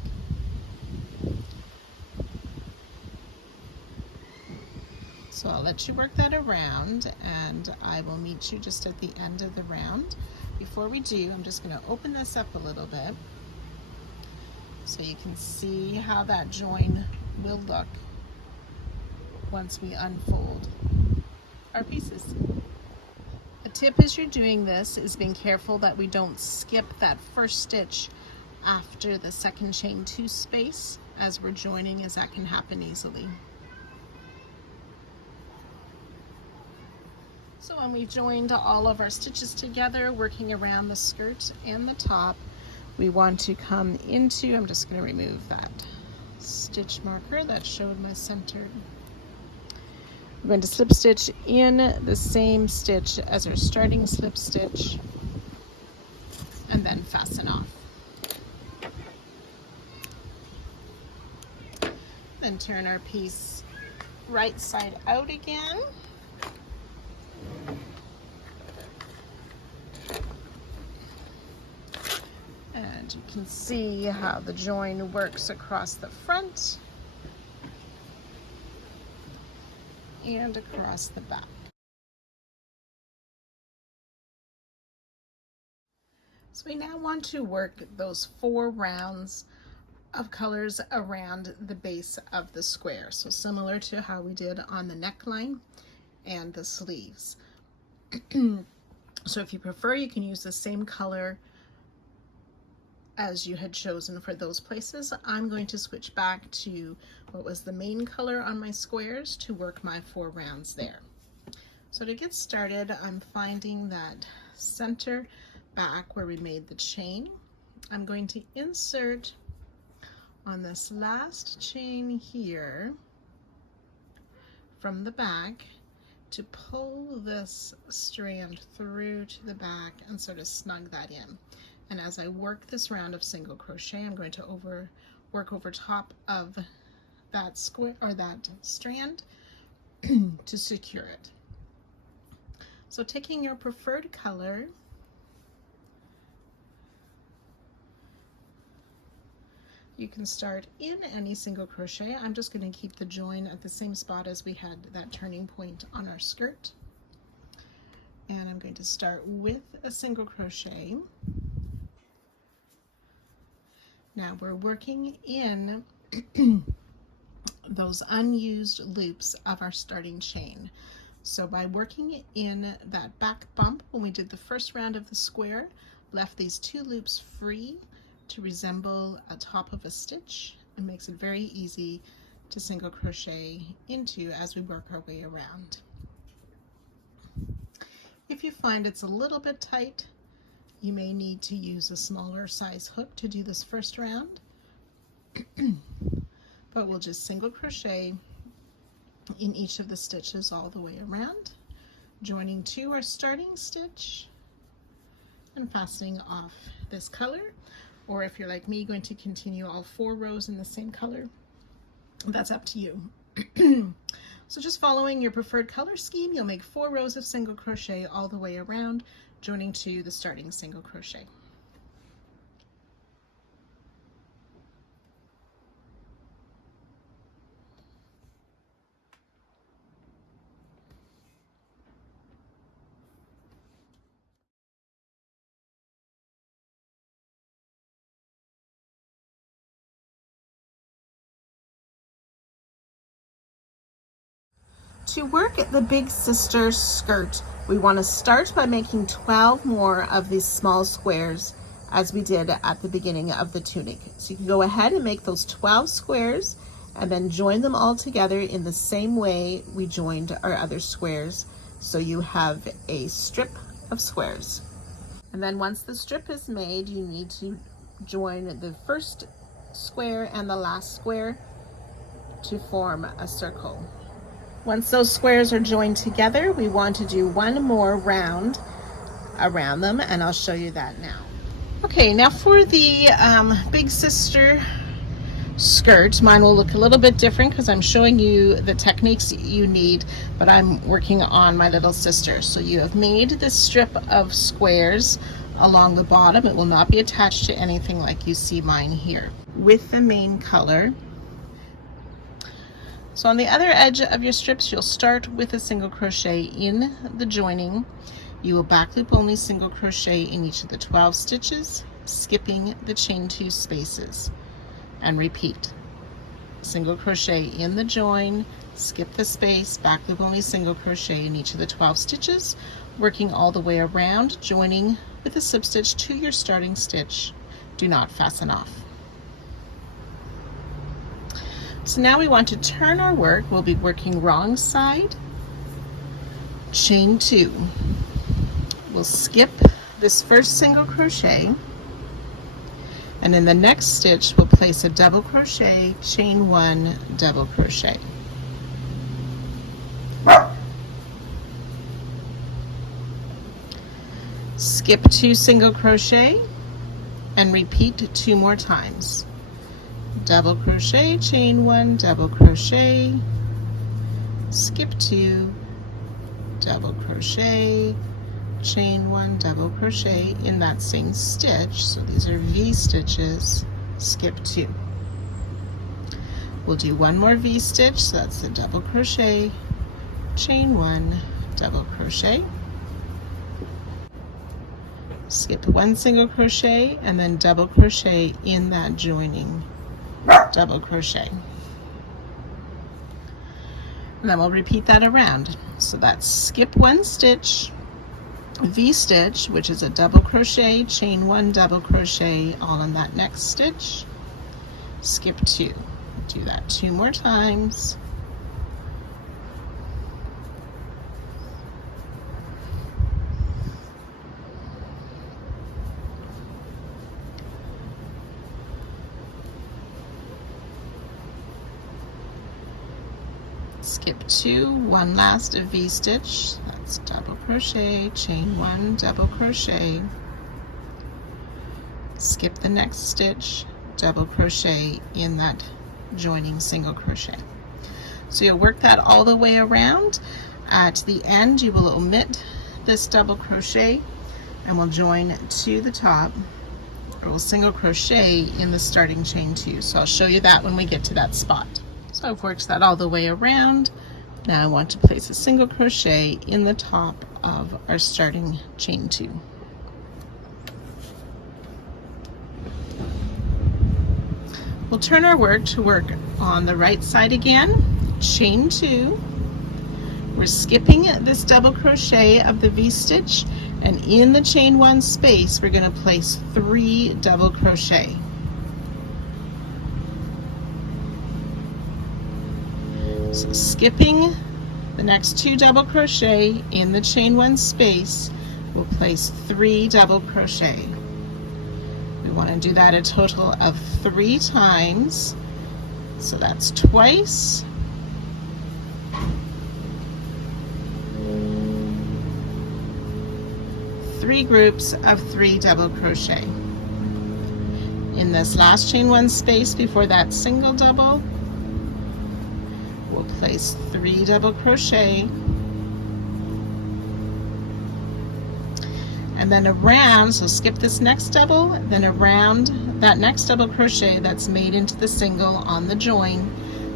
So I'll let you work that around, and I will meet you just at the end of the round. Before we do, I'm just going to open this up a little bit so you can see how that join will look once we unfold our pieces. A tip as you're doing this is being careful that we don't skip that first stitch after the second chain 2 space as we're joining, as that can happen easily. So when we've joined all of our stitches together, working around the skirt and the top, we want to come into, I'm just going to remove that stitch marker that showed my center. We're going to slip stitch in the same stitch as our starting slip stitch and then fasten off. Then turn our piece right side out again. And you can see how the join works across the front and across the back. So we now want to work those 4 rounds of colors around the base of the square. So similar to how we did on the neckline and the sleeves. So if you prefer, you can use the same color as you had chosen for those places. I'm going to switch back to what was the main color on my squares to work my 4 rounds there. So to get started, I'm finding that center back where we made the chain. I'm going to insert on this last chain here from the back to pull this strand through to the back and sort of snug that in. And as I work this round of single crochet, I'm going to work over top of that square or that strand to secure it. So taking your preferred color, you can start in any single crochet. I'm just going to keep the join at the same spot as we had that turning point on our skirt. And I'm going to start with a single crochet. Now we're working in those unused loops of our starting chain. So by working in that back bump when we did the first round of the square, left these 2 loops free to resemble a top of a stitch, and makes it very easy to single crochet into as we work our way around. If you find it's a little bit tight, you may need to use a smaller size hook to do this first round, but we'll just single crochet in each of the stitches all the way around, joining to our starting stitch and fastening off this color. Or if you're like me, going to continue all 4 rows in the same color, that's up to you. So just following your preferred color scheme, you'll make 4 rows of single crochet all the way around, joining to the starting single crochet. To work the big sister skirt, we want to start by making 12 more of these small squares as we did at the beginning of the tunic. So you can go ahead and make those 12 squares and then join them all together in the same way we joined our other squares. So you have a strip of squares. And then once the strip is made, you need to join the first square and the last square to form a circle. Once those squares are joined together, we want to do 1 more round around them, and I'll show you that now. Okay, now for the big sister skirt, mine will look a little bit different because I'm showing you the techniques you need, but I'm working on my little sister. So you have made this strip of squares along the bottom. It will not be attached to anything like you see mine here with the main color. So on the other edge of your strips, you'll start with a single crochet in the joining. You will back loop only single crochet in each of the 12 stitches, skipping the chain 2 spaces, and repeat. Single crochet in the join, skip the space, back loop only single crochet in each of the 12 stitches, working all the way around, joining with a slip stitch to your starting stitch. Do not fasten off. So now we want to turn our work. We'll be working wrong side chain 2. We'll skip this first single crochet, and in the next stitch we'll place a double crochet, chain 1, double crochet. Skip 2 single crochet and repeat 2 more times. Double crochet, chain 1, double crochet, skip 2, double crochet, chain 1, double crochet in that same stitch. So these are V stitches, skip 2. We'll do one more V stitch, so that's the double crochet, chain 1, double crochet, skip 1 single crochet, and then double crochet in that joining double crochet. And then we'll repeat that around. So that's skip 1 stitch, V stitch, which is a double crochet, chain 1, double crochet, all in that next stitch, skip 2. Do that 2 more times. Skip 2, one last V stitch, that's double crochet, chain 1, double crochet, skip the next stitch, double crochet in that joining single crochet. So you'll work that all the way around. At the end you will omit this double crochet and we'll join to the top, or we'll single crochet in the starting chain 2. So I'll show you that when we get to that spot. So I've worked that all the way around. Now I want to place a single crochet in the top of our starting chain 2. We'll turn our work to work on the right side again, chain 2. We're skipping this double crochet of the V stitch, and in the chain 1 space we're going to place 3 double crochet. So skipping the next 2 double crochet in the chain 1 space, we'll place 3 double crochet. We want to do that a total of 3 times. So that's twice, three groups of 3 double crochet. In this last chain 1 space before that single double, we'll place 3 double crochet, and then around, so skip this next double, then around that next double crochet that's made into the single on the join,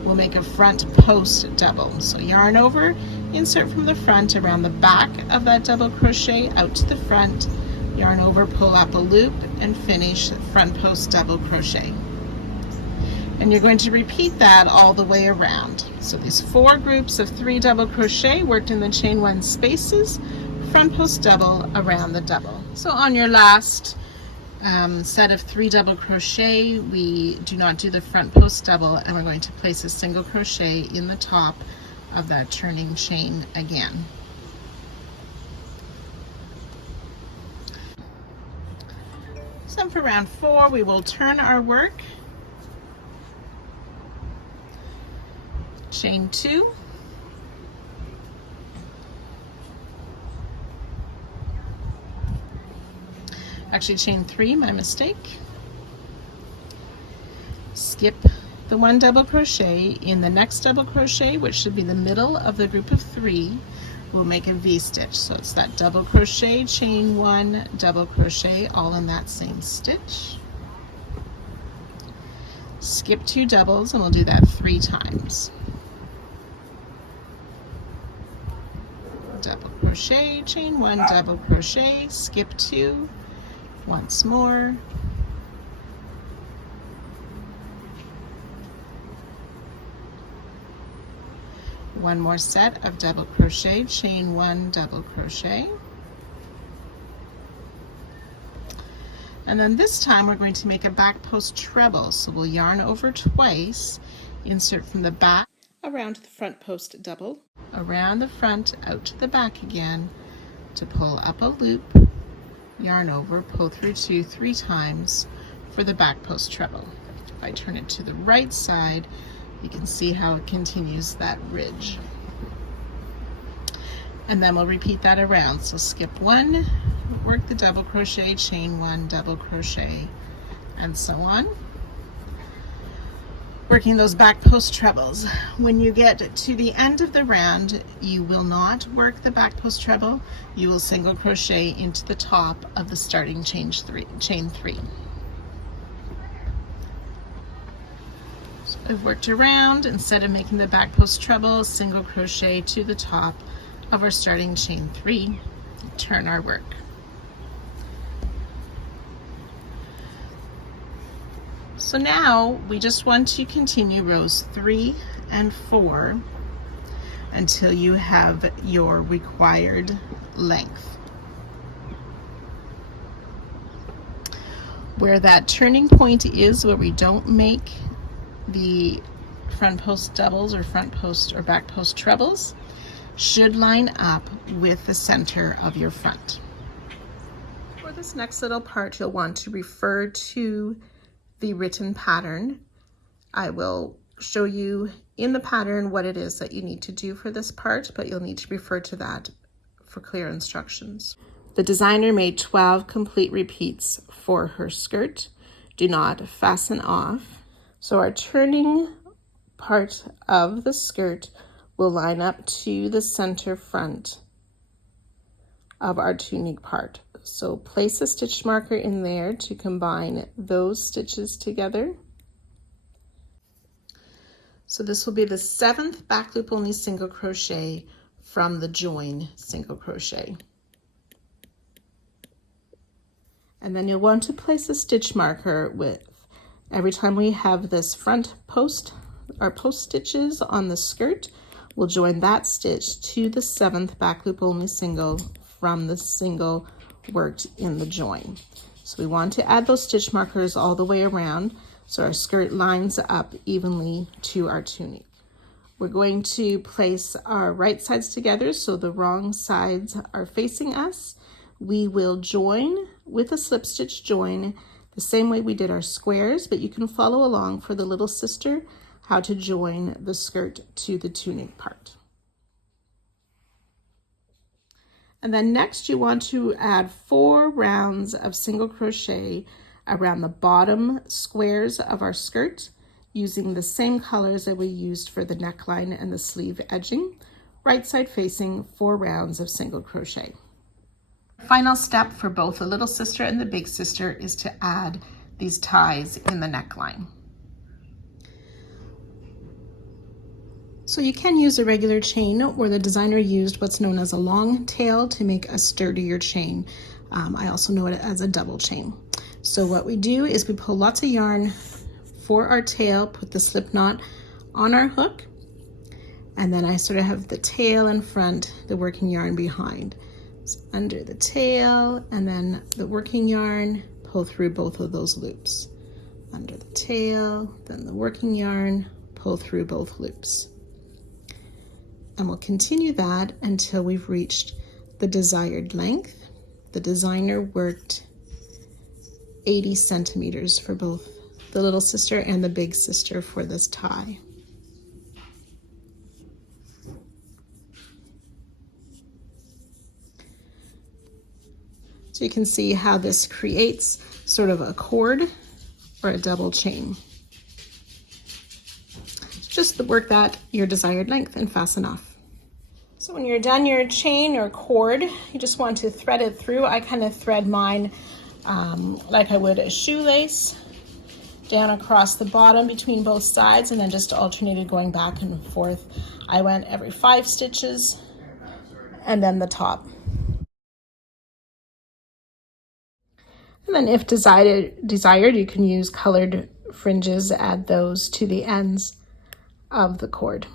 we'll make a front post double. So yarn over, insert from the front around the back of that double crochet out to the front, yarn over, pull up a loop, and finish front post double crochet. And you're going to repeat that all the way around. So these 4 groups of 3 double crochet worked in the chain 1 spaces, front post double around the double. So on your last set of 3 double crochet, we do not do the front post double, and we're going to place a single crochet in the top of that turning chain again. So for round 4, we will turn our work, chain 2, actually chain 3, my mistake, skip the 1 double crochet in the next double crochet, which should be the middle of the group of 3, we'll make a V stitch. So it's that double crochet, chain 1, double crochet, all in that same stitch. Skip 2 doubles, and we'll do that 3 times. Double crochet, chain 1, double crochet, skip 2, once more, one more set of double crochet, chain 1, double crochet, and then this time we're going to make a back post treble. So we'll yarn over twice, insert from the back. around the front post double, around the front, out to the back again, to pull up a loop, yarn over, pull through 2 3 times for the back post treble. If I turn it to the right side, you can see how it continues that ridge. And then we'll repeat that around. So skip 1, work the double crochet, chain 1, double crochet, and so on. Working those back post trebles. When you get to the end of the round, you will not work the back post treble. You will single crochet into the top of the starting chain 3. So I've worked around. Instead of making the back post treble, single crochet to the top of our starting chain 3, turn our work. So now we just want to continue rows 3 and 4 until you have your required length. Where that turning point is, where we don't make the front post doubles or front post or back post trebles, should line up with the center of your front. For this next little part, you'll want to refer to the written pattern. I will show you in the pattern what it is that you need to do for this part, but you'll need to refer to that for clear instructions. The designer made 12 complete repeats for her skirt. Do not fasten off. So our turning part of the skirt will line up to the center front of our tunic part. So place a stitch marker in there to combine those stitches together. So this will be the 7th back loop only single crochet from the join single crochet. And then you'll want to place a stitch marker with every time we have this front post, our post stitches on the skirt, we'll join that stitch to the 7th back loop only single from the single worked in the join. So we want to add those stitch markers all the way around so our skirt lines up evenly to our tunic. We're going to place our right sides together so the wrong sides are facing us. We will join with a slip stitch join the same way we did our squares, but you can follow along for the little sister how to join the skirt to the tunic part. And then next you want to add 4 rounds of single crochet around the bottom squares of our skirt using the same colors that we used for the neckline and the sleeve edging, right side facing, 4 rounds of single crochet. Final step for both the little sister and the big sister is to add these ties in the neckline. So you can use a regular chain, or the designer used what's known as a long tail to make a sturdier chain. I also know it as a double chain. So what we do is we pull lots of yarn for our tail, put the slip knot on our hook, and then I sort of have the tail in front, the working yarn behind. So under the tail, and then the working yarn, pull through both of those loops. Under the tail, then the working yarn, pull through both loops. And we'll continue that until we've reached the desired length. The designer worked 80 centimeters for both the little sister and the big sister for this tie. So you can see how this creates sort of a cord or a double chain. Just work that your desired length and fasten off. So when you're done your chain or cord, you just want to thread it through. I kind of thread mine like I would a shoelace, down across the bottom between both sides, and then just alternated going back and forth. I went every 5 stitches and then the top. And then if desired, you can use colored fringes, add those to the ends of the cord.